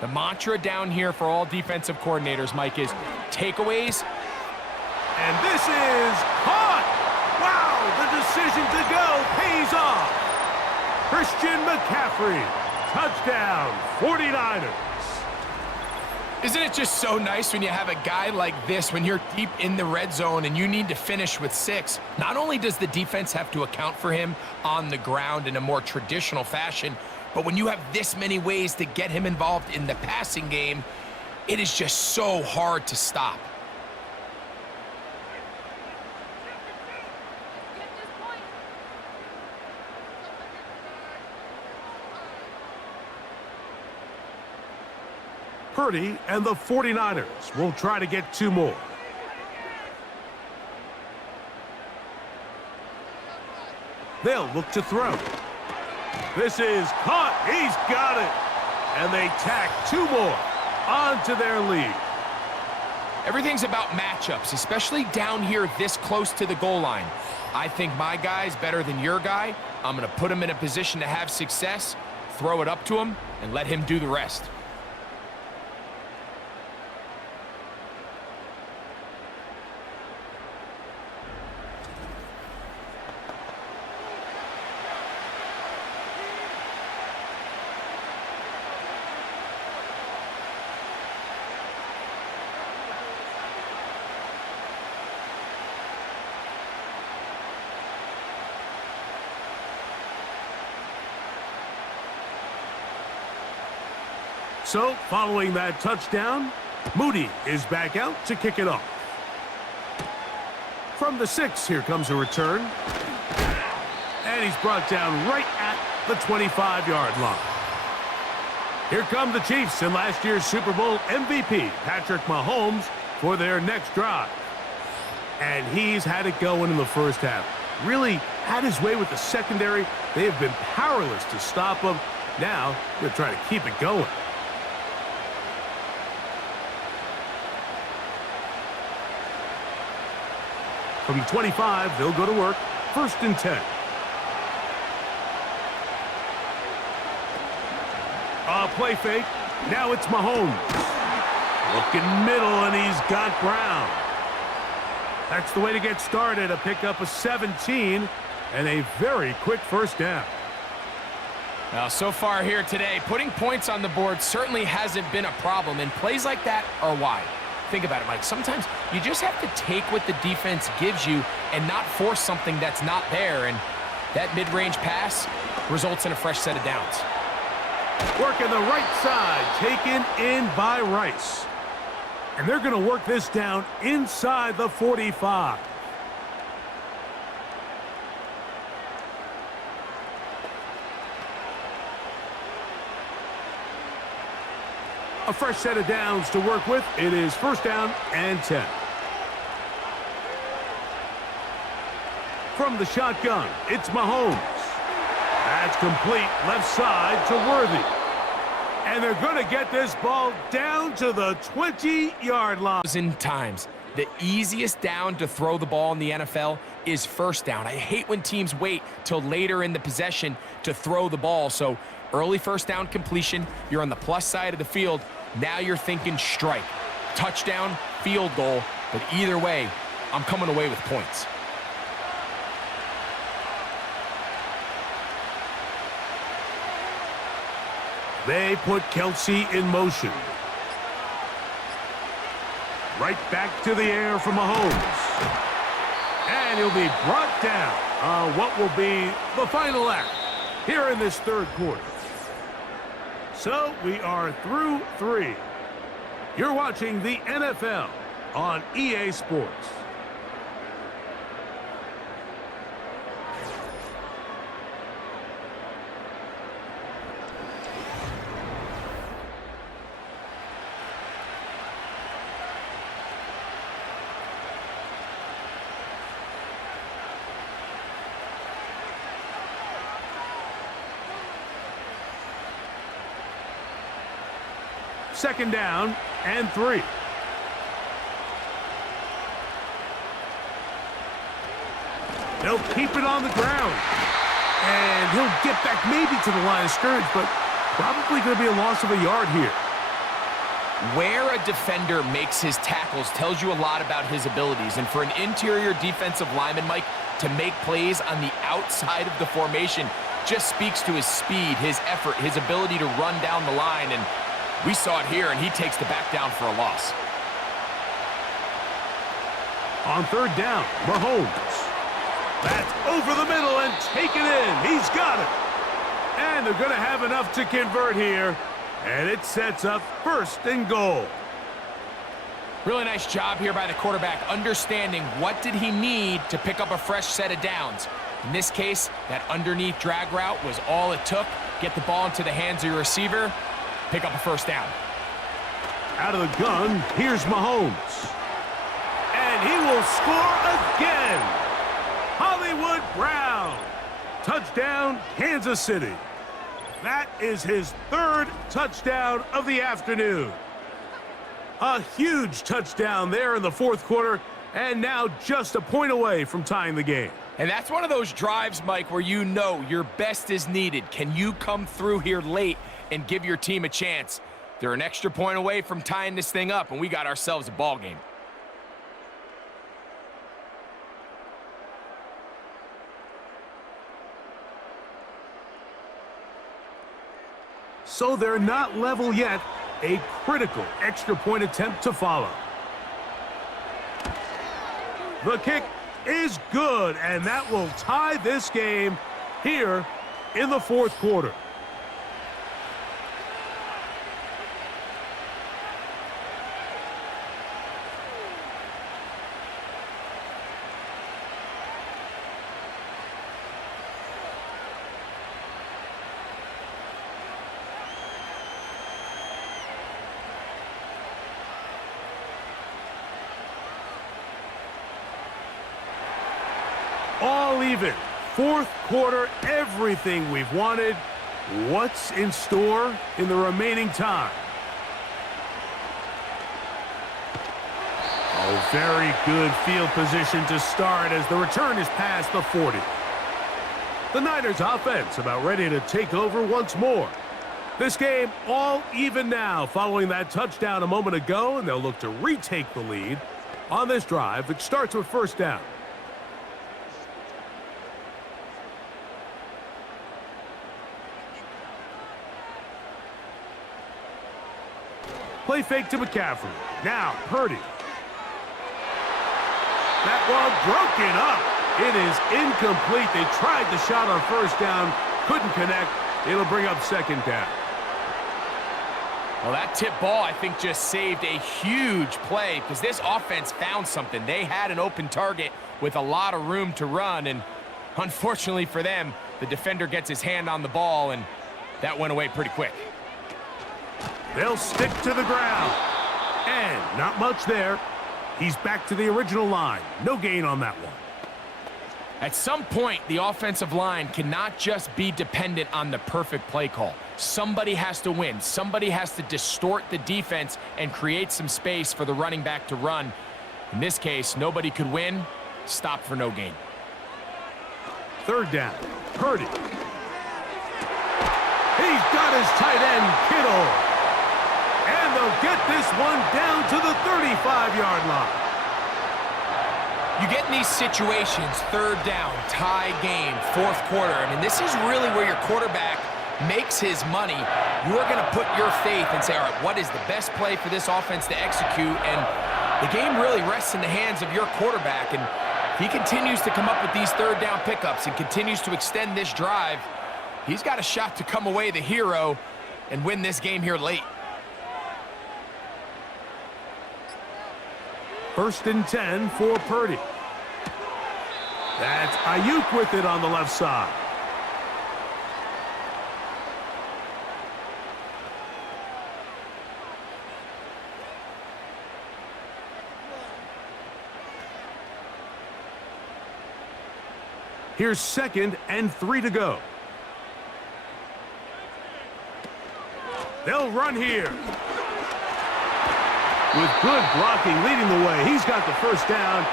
The mantra down here for all defensive coordinators, Mike, is takeaways. And this is caught! Wow, the decision to go pays off. Christian McCaffrey, touchdown, 49ers. Isn't it just so nice when you have a guy like this, when you're deep in the red zone and you need to finish with 6? Not only does the defense have to account for him on the ground in a more traditional fashion, but when you have this many ways to get him involved in the passing game, it is just so hard to stop. Purdy and the 49ers will try to get 2 more. They'll look to throw. This is caught. He's got it. And they tack 2 more onto their lead. Everything's about matchups, especially down here this close to the goal line. I think my guy's better than your guy. I'm going to put him in a position to have success, throw it up to him, and let him do the rest. So, following that touchdown, Moody is back out to kick it off. From the 6, here comes a return. And he's brought down right at the 25-yard line. Here come the Chiefs and last year's Super Bowl MVP, Patrick Mahomes, for their next drive. And he's had it going in the first half. Really had his way with the secondary. They have been powerless to stop him. Now, they're trying to keep it going. From the 25, they'll go to work. 1st and 10. Play fake. Now it's Mahomes. Looking middle, and he's got Brown. That's the way to get started. A pickup of 17 and a very quick 1st down. Now, so far here today, putting points on the board certainly hasn't been a problem, and plays like that are why. Think about it, Mike. Sometimes you just have to take what the defense gives you and not force something that's not there, and that mid-range pass results in a fresh set of downs. Working the right side, taken in by Rice. And they're going to work this down inside the 45. A fresh set of downs to work with. It is 1st down and 10. from the shotgun, it's Mahomes. That's complete left side to Worthy. And they're going to get this ball down to the 20-yard line. Times. The easiest down to throw the ball in the NFL is first down. I hate when teams wait till later in the possession to throw the ball. So early first down completion, you're on the plus side of the field. Now you're thinking strike, touchdown, field goal. But either way, I'm coming away with points. They put Kelsey in motion. Right back to the air for Mahomes. And he'll be brought down on what will be the final act here in this third quarter. So we are through 3. You're watching the NFL on EA Sports. Second down and 3. They'll keep it on the ground. And he'll get back maybe to the line of scrimmage, but probably going to be a loss of a yard here. Where a defender makes his tackles tells you a lot about his abilities. And for an interior defensive lineman, Mike, to make plays on the outside of the formation just speaks to his speed, his effort, his ability to run down the line. And we saw it here, and he takes the back down for a loss. On third down, Mahomes. That's over the middle and take it in. He's got it. And they're going to have enough to convert here. And it sets up first and goal. Really nice job here by the quarterback, understanding what did he need to pick up a fresh set of downs. In this case, that underneath drag route was all it took. Get the ball into the hands of your receiver. Pick up a first down. Out of the gun, here's Mahomes. And he will score again. Hollywood Brown. Touchdown, Kansas City. That is his 3rd touchdown of the afternoon. A huge touchdown there in the 4th quarter, and now just a point away from tying the game. And that's one of those drives, Mike, where you know your best is needed. Can you come through here late and give your team a chance? They're an extra point away from tying this thing up, and we got ourselves a ball game. So they're not level yet. A critical extra point attempt to follow. The kick is good, and that will tie this game here in the 4th quarter. All even. 4th quarter, everything we've wanted. What's in store in the remaining time? Oh, very good field position to start as the return is past the 40. The Niners offense about ready to take over once more. This game all even now following that touchdown a moment ago, and they'll look to retake the lead on this drive, which starts with first down. Play fake to McCaffrey. Now, Purdy. That one broken up. It is incomplete. They tried the shot on first down. Couldn't connect. It'll bring up second down. Well, that tip ball, I think, just saved a huge play because this offense found something. They had an open target with a lot of room to run, and unfortunately for them, the defender gets his hand on the ball, and that went away pretty quick. They'll stick to the ground. And not much there. He's back to the original line. No gain on that one. At some point, the offensive line cannot just be dependent on the perfect play call. Somebody has to win. Somebody has to distort the defense and create some space for the running back to run. In this case, nobody could win. Stop for no gain. Third down. Purdy. He's got his tight end, Kittle. And they'll get this one down to the 35-yard line. You get in these situations, third down, tie game, fourth quarter. I mean, this is really where your quarterback makes his money. You are going to put your faith and say, all right, what is the best play for this offense to execute? And the game really rests in the hands of your quarterback. And he continues to come up with these third down pickups and continues to extend this drive. He's got a shot to come away the hero and win this game here late. First and 10 for Purdy. That's Ayuk with it on the left side. Here's 2nd and 3 to go. They'll run here. With good blocking leading the way, he's got the first down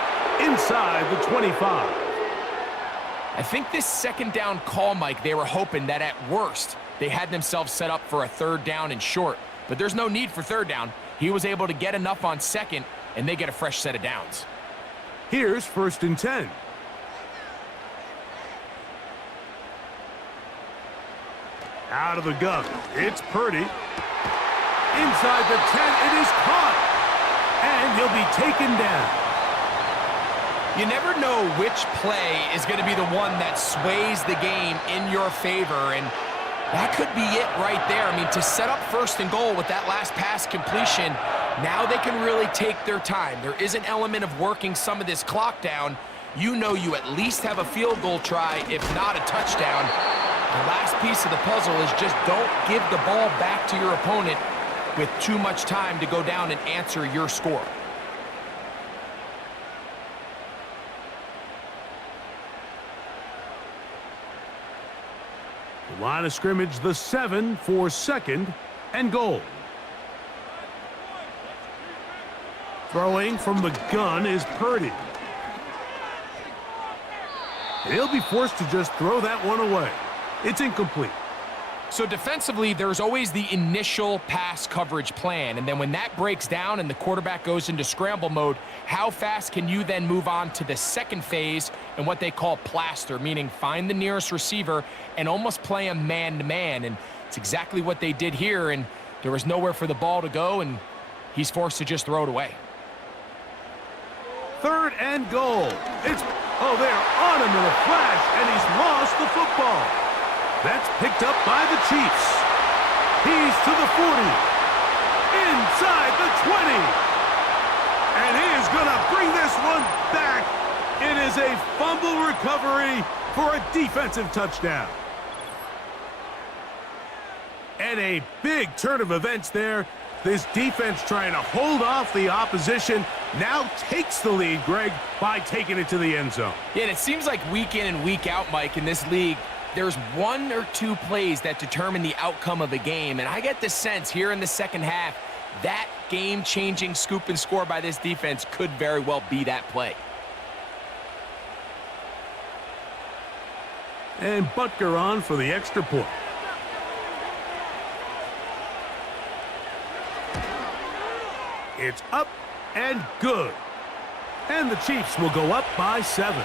inside the 25. I think this second down call, Mike, they were hoping that at worst they had themselves set up for a third down and short. But there's no need for third down. He was able to get enough on second, and they get a fresh set of downs. Here's 1st and 10. Out of the gun, it's Purdy. Inside the 10, it is caught. And he'll be taken down. You never know which play is going to be the one that sways the game in your favor, and that could be it right there. I mean, to set up 1st and goal with that last pass completion, now they can really take their time. There is an element of working some of this clock down. You know you at least have a field goal try, if not a touchdown. The last piece of the puzzle is just don't give the ball back to your opponent with too much time to go down and answer your score. The line of scrimmage, the 7 for 2nd and goal. Throwing from the gun is Purdy. He'll be forced to just throw that one away. It's incomplete. So defensively, there's always the initial pass coverage plan, and then when that breaks down and the quarterback goes into scramble mode, how fast can you then move on to the second phase and what they call plaster, meaning find the nearest receiver and almost play him man-to-man, and it's exactly what they did here, and there was nowhere for the ball to go, and he's forced to just throw it away. 3rd and goal. They're on him in a flash, and he's lost the football. That's picked up by the Chiefs. He's to the 40. Inside the 20. And he is going to bring this one back. It is a fumble recovery for a defensive touchdown. And a big turn of events there. This defense trying to hold off the opposition now takes the lead, Greg, by taking it to the end zone. Yeah, and it seems like week in and week out, Mike, in this league, there's 1 or 2 plays that determine the outcome of a game. And I get the sense here in the second half, that game-changing scoop and score by this defense could very well be that play. And Butker on for the extra point. It's up and good. And the Chiefs will go up by 7.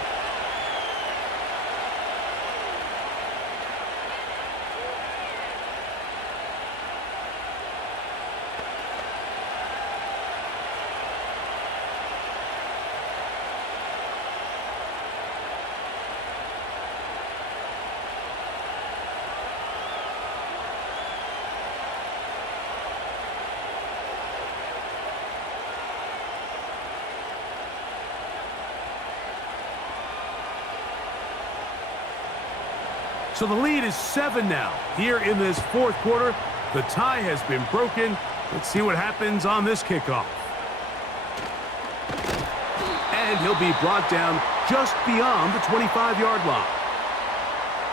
So the lead is 7 now. Here in this 4th quarter, the tie has been broken. Let's see what happens on this kickoff. And and he'll be brought down just beyond the 25-yard line.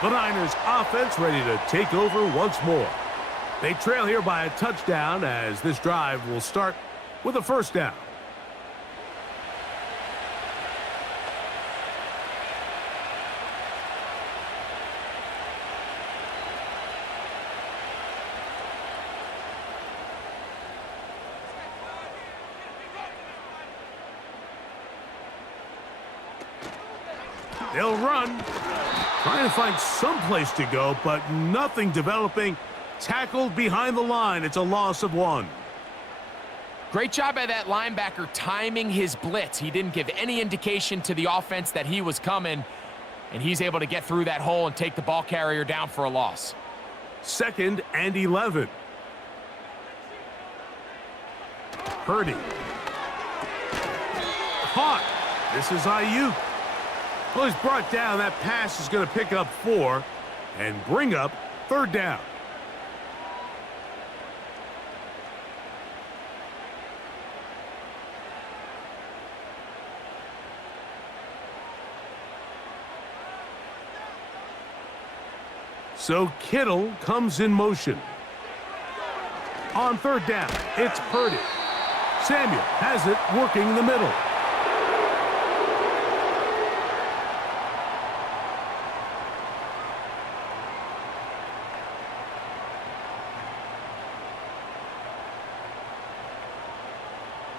The Niners offense ready to take over once more. They trail here by a touchdown as this drive will start with a first down. They'll run. Trying to find some place to go, but nothing developing. Tackled behind the line. It's a loss of 1. Great job by that linebacker timing his blitz. He didn't give any indication to the offense that he was coming, and he's able to get through that hole and take the ball carrier down for a loss. 2nd and 11. Purdy. Caught. This is Ayuk. Well, he's brought down. That pass is going to pick up 4 and bring up 3rd down. So Kittle comes in motion. On 3rd down, it's Purdy. Samuel has it working in the middle.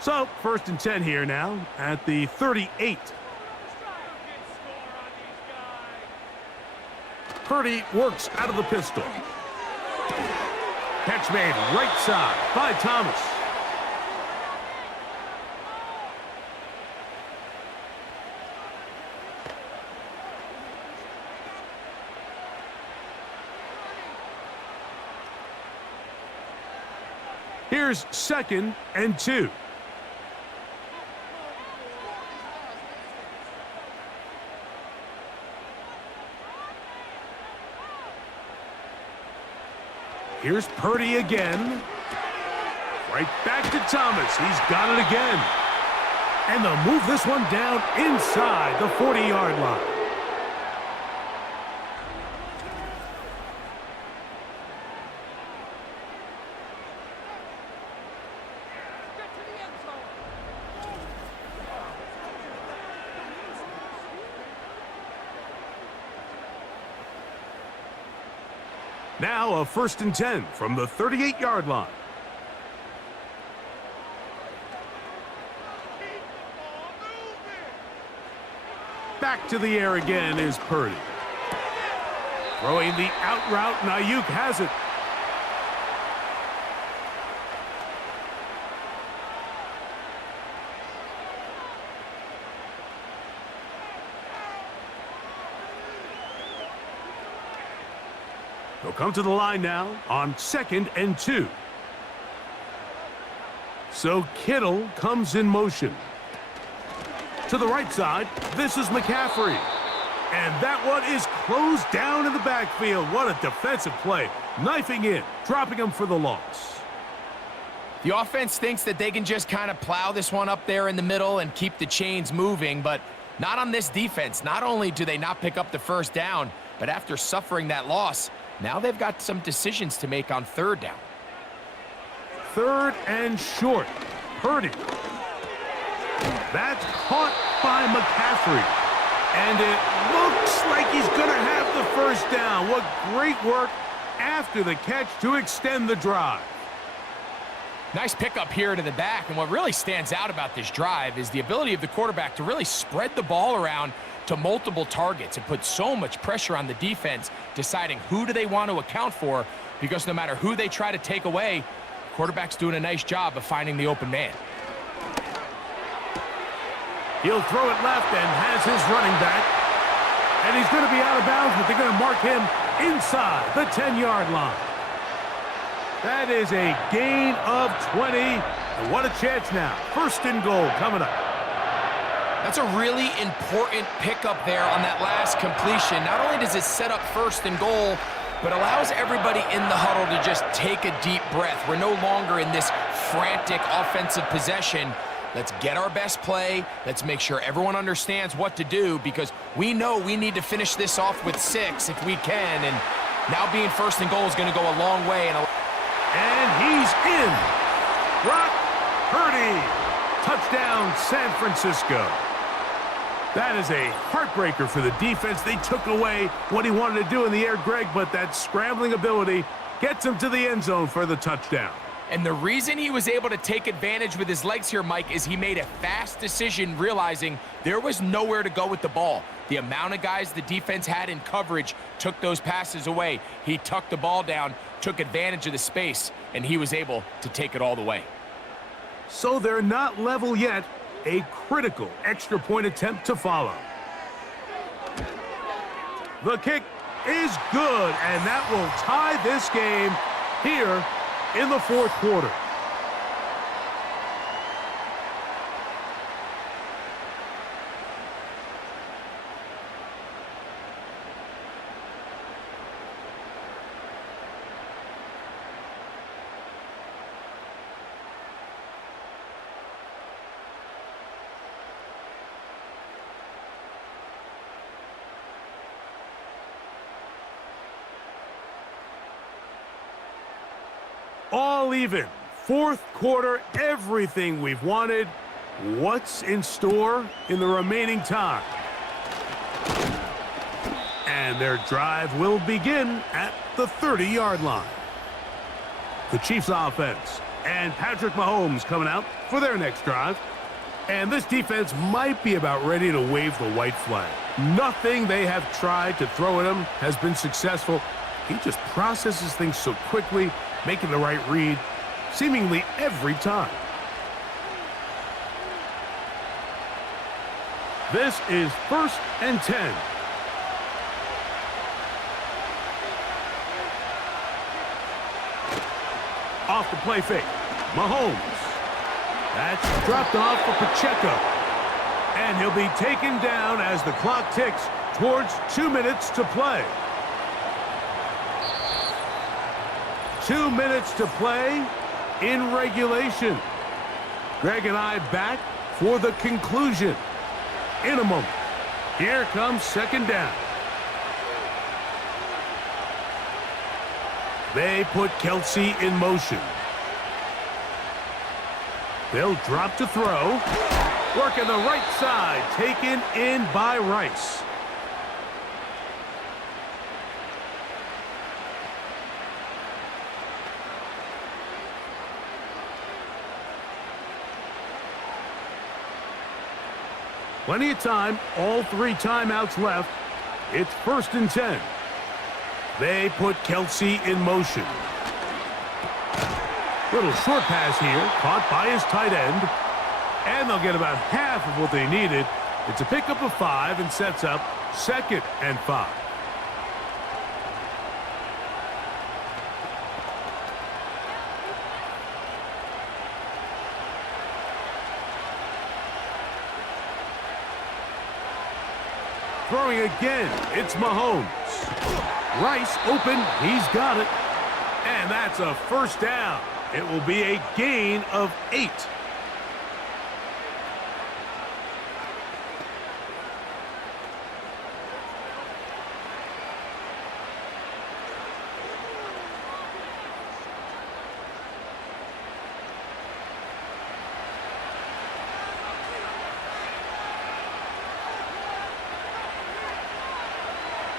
So, 1st and 10 here now at the 38. Purdy works out of the pistol. Catch made right side by Thomas. Here's 2nd and 2. Here's Purdy again. Right back to Thomas. He's got it again. And they'll move this one down inside the 40-yard line. Now a 1st and 10 from the 38-yard line. Back to the air again is Purdy. Throwing the out route, and Ayuk has it. They'll come to the line now on 2nd and 2. So Kittle comes in motion. To the right side, this is McCaffrey. And that one is closed down in the backfield. What a defensive play. Knifing in, dropping him for the loss. The offense thinks that they can just kind of plow this one up there in the middle and keep the chains moving, but not on this defense. Not only do they not pick up the 1st down, but after suffering that loss, now they've got some decisions to make on 3rd down. 3rd and short. Purdy. That's caught by McCaffrey. And it looks like he's going to have the 1st down. What great work after the catch to extend the drive. Nice pickup here to the back, and what really stands out about this drive is the ability of the quarterback to really spread the ball around to multiple targets and put so much pressure on the defense, deciding who do they want to account for, because no matter who they try to take away, quarterback's doing a nice job of finding the open man. He'll throw it left and has his running back. And he's going to be out of bounds, but they're going to mark him inside the 10-yard line. That is a gain of 20. And what a chance now. 1st and goal coming up. That's a really important pickup there on that last completion. Not only does it set up 1st and goal, but allows everybody in the huddle to just take a deep breath. We're no longer in this frantic offensive possession. Let's get our best play. Let's make sure everyone understands what to do because we know we need to finish this off with 6 if we can. And now being first and goal is going to go a long way. And he's in. Brock Purdy. Touchdown, San Francisco. That is a heartbreaker for the defense. They took away what he wanted to do in the air, Greg, but that scrambling ability gets him to the end zone for the touchdown. And the reason he was able to take advantage with his legs here, Mike, is he made a fast decision realizing there was nowhere to go with the ball. The amount of guys the defense had in coverage took those passes away. He tucked the ball down, took advantage of the space, and he was able to take it all the way. So they're not level yet. A critical extra point attempt to follow. The kick is good, and that will tie this game here in the fourth quarter. All even. Fourth quarter, everything we've wanted. What's in store in the remaining time? And their drive will begin at the 30-yard line. The Chiefs offense and Patrick Mahomes coming out for their next drive. And this defense might be about ready to wave the white flag. Nothing they have tried to throw at him has been successful. He just processes things so quickly, making the right read seemingly every time. This is 1st and 10. Off the play fake. Mahomes. That's dropped off for Pacheco. And he'll be taken down as the clock ticks towards 2 minutes to play. 2 minutes to play in regulation. Greg and I back for the conclusion in a moment. Here comes second down. They put Kelsey in motion. They'll drop to throw. Working the right side, taken in by Rice. Plenty of time, all 3 timeouts left. It's 1st and 10. They put Kelsey in motion. Little short pass here, caught by his tight end. And they'll get about half of what they needed. It's a pickup of 5 and sets up 2nd and 5. Throwing again, it's Mahomes. Rice open, he's got it. And that's a first down. It will be a gain of 8.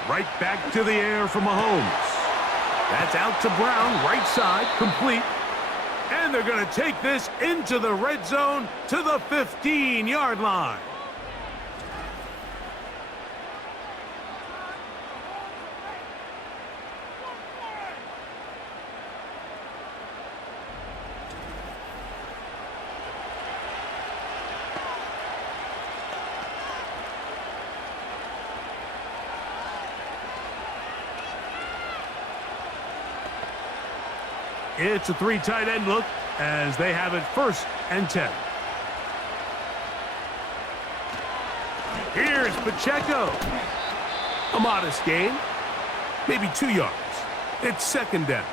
Right back to the air for Mahomes. That's out to Brown, right side, complete. And they're going to take this into the red zone to the 15-yard line. It's a 3 tight end look as they have it 1st and 10. Here's Pacheco. A modest gain, maybe 2 yards. It's 2nd down.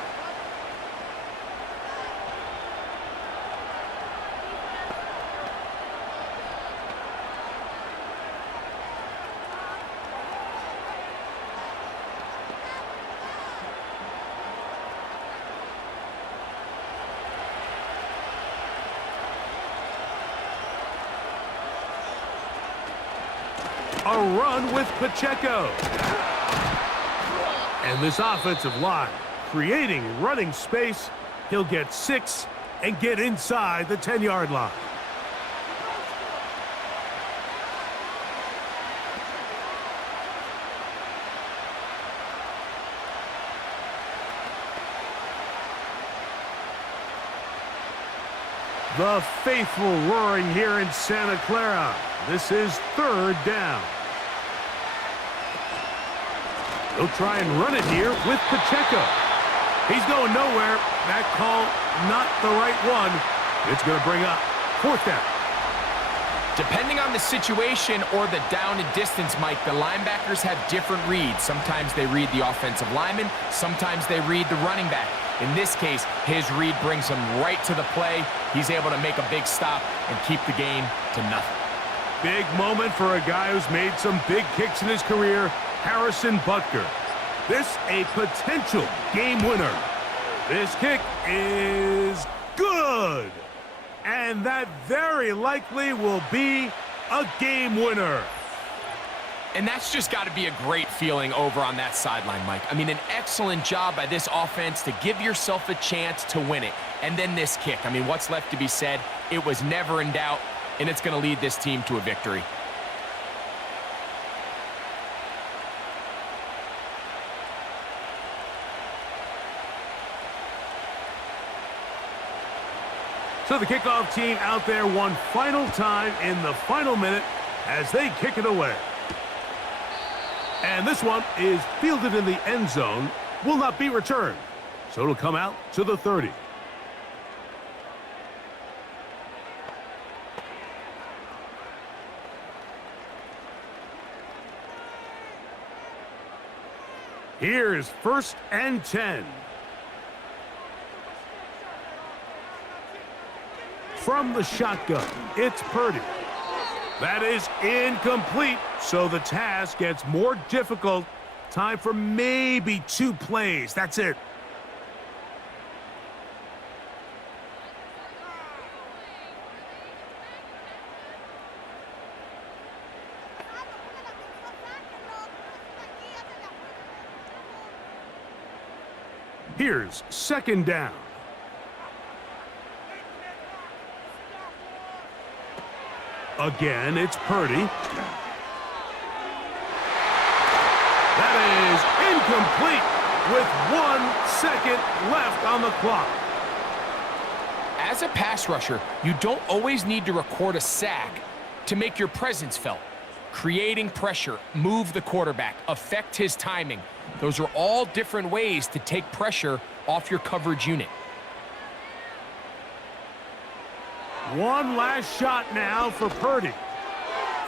a run with Pacheco. And this offensive line, creating running space, he'll get 6 and get inside the 10-yard line. The faithful roaring here in Santa Clara. This is 3rd down. He'll try and run it here with Pacheco. He's going nowhere. That call, not the right one. It's going to bring up 4th down. Depending on the situation or the down and distance, Mike, the linebackers have different reads. Sometimes they read the offensive lineman. Sometimes they read the running back. In this case, his read brings him right to the play. He's able to make a big stop and keep the game to nothing. Big moment for a guy who's made some big kicks in his career, Harrison Butker. This a potential game winner. This kick is good. And that very likely will be a game winner. And that's just got to be a great feeling over on that sideline, Mike. I mean, an excellent job by this offense to give yourself a chance to win it. And then this kick. I mean, what's left to be said? It was never in doubt, and it's going to lead this team to a victory. So the kickoff team out there one final time in the final minute as they kick it away. And this one is fielded in the end zone, will not be returned. So it'll come out to the 30. Here's 1st and 10. From the shotgun, it's Purdy. That is incomplete, so the task gets more difficult. Time for maybe 2 plays. That's it. Here's 2nd down. Again, it's Purdy. That is incomplete with 1 second left on the clock. As a pass rusher, you don't always need to record a sack to make your presence felt. Creating pressure, move the quarterback, affect his timing. Those are all different ways to take pressure off your coverage unit. One last shot now for Purdy.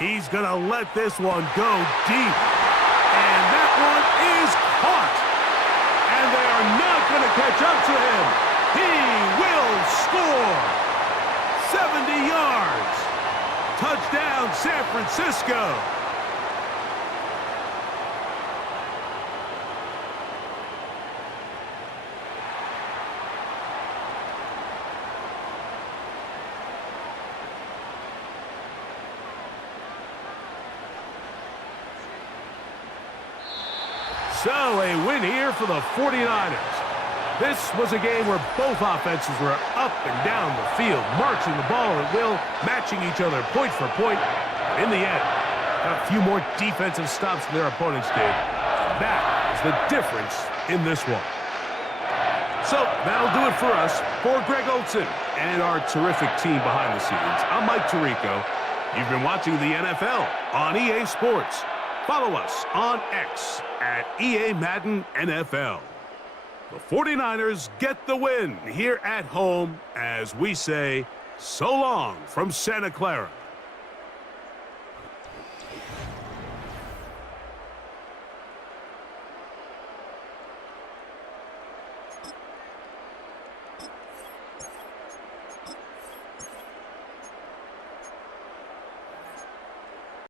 He's going to let this one go deep. And that one is caught. And they are not going to catch up to him. He will score. 70 yards. Touchdown, San Francisco. So a win here for the 49ers. This was a game where both offenses were up and down the field, marching the ball at will, matching each other point for point. In the end, a few more defensive stops than their opponents did. That is the difference in this one. So that'll do it for us. For Greg Olson and our terrific team behind the scenes, I'm Mike Tirico. You've been watching the NFL on EA Sports. Follow us on X at EA Madden NFL. The 49ers get the win here at home as we say so long from Santa Clara.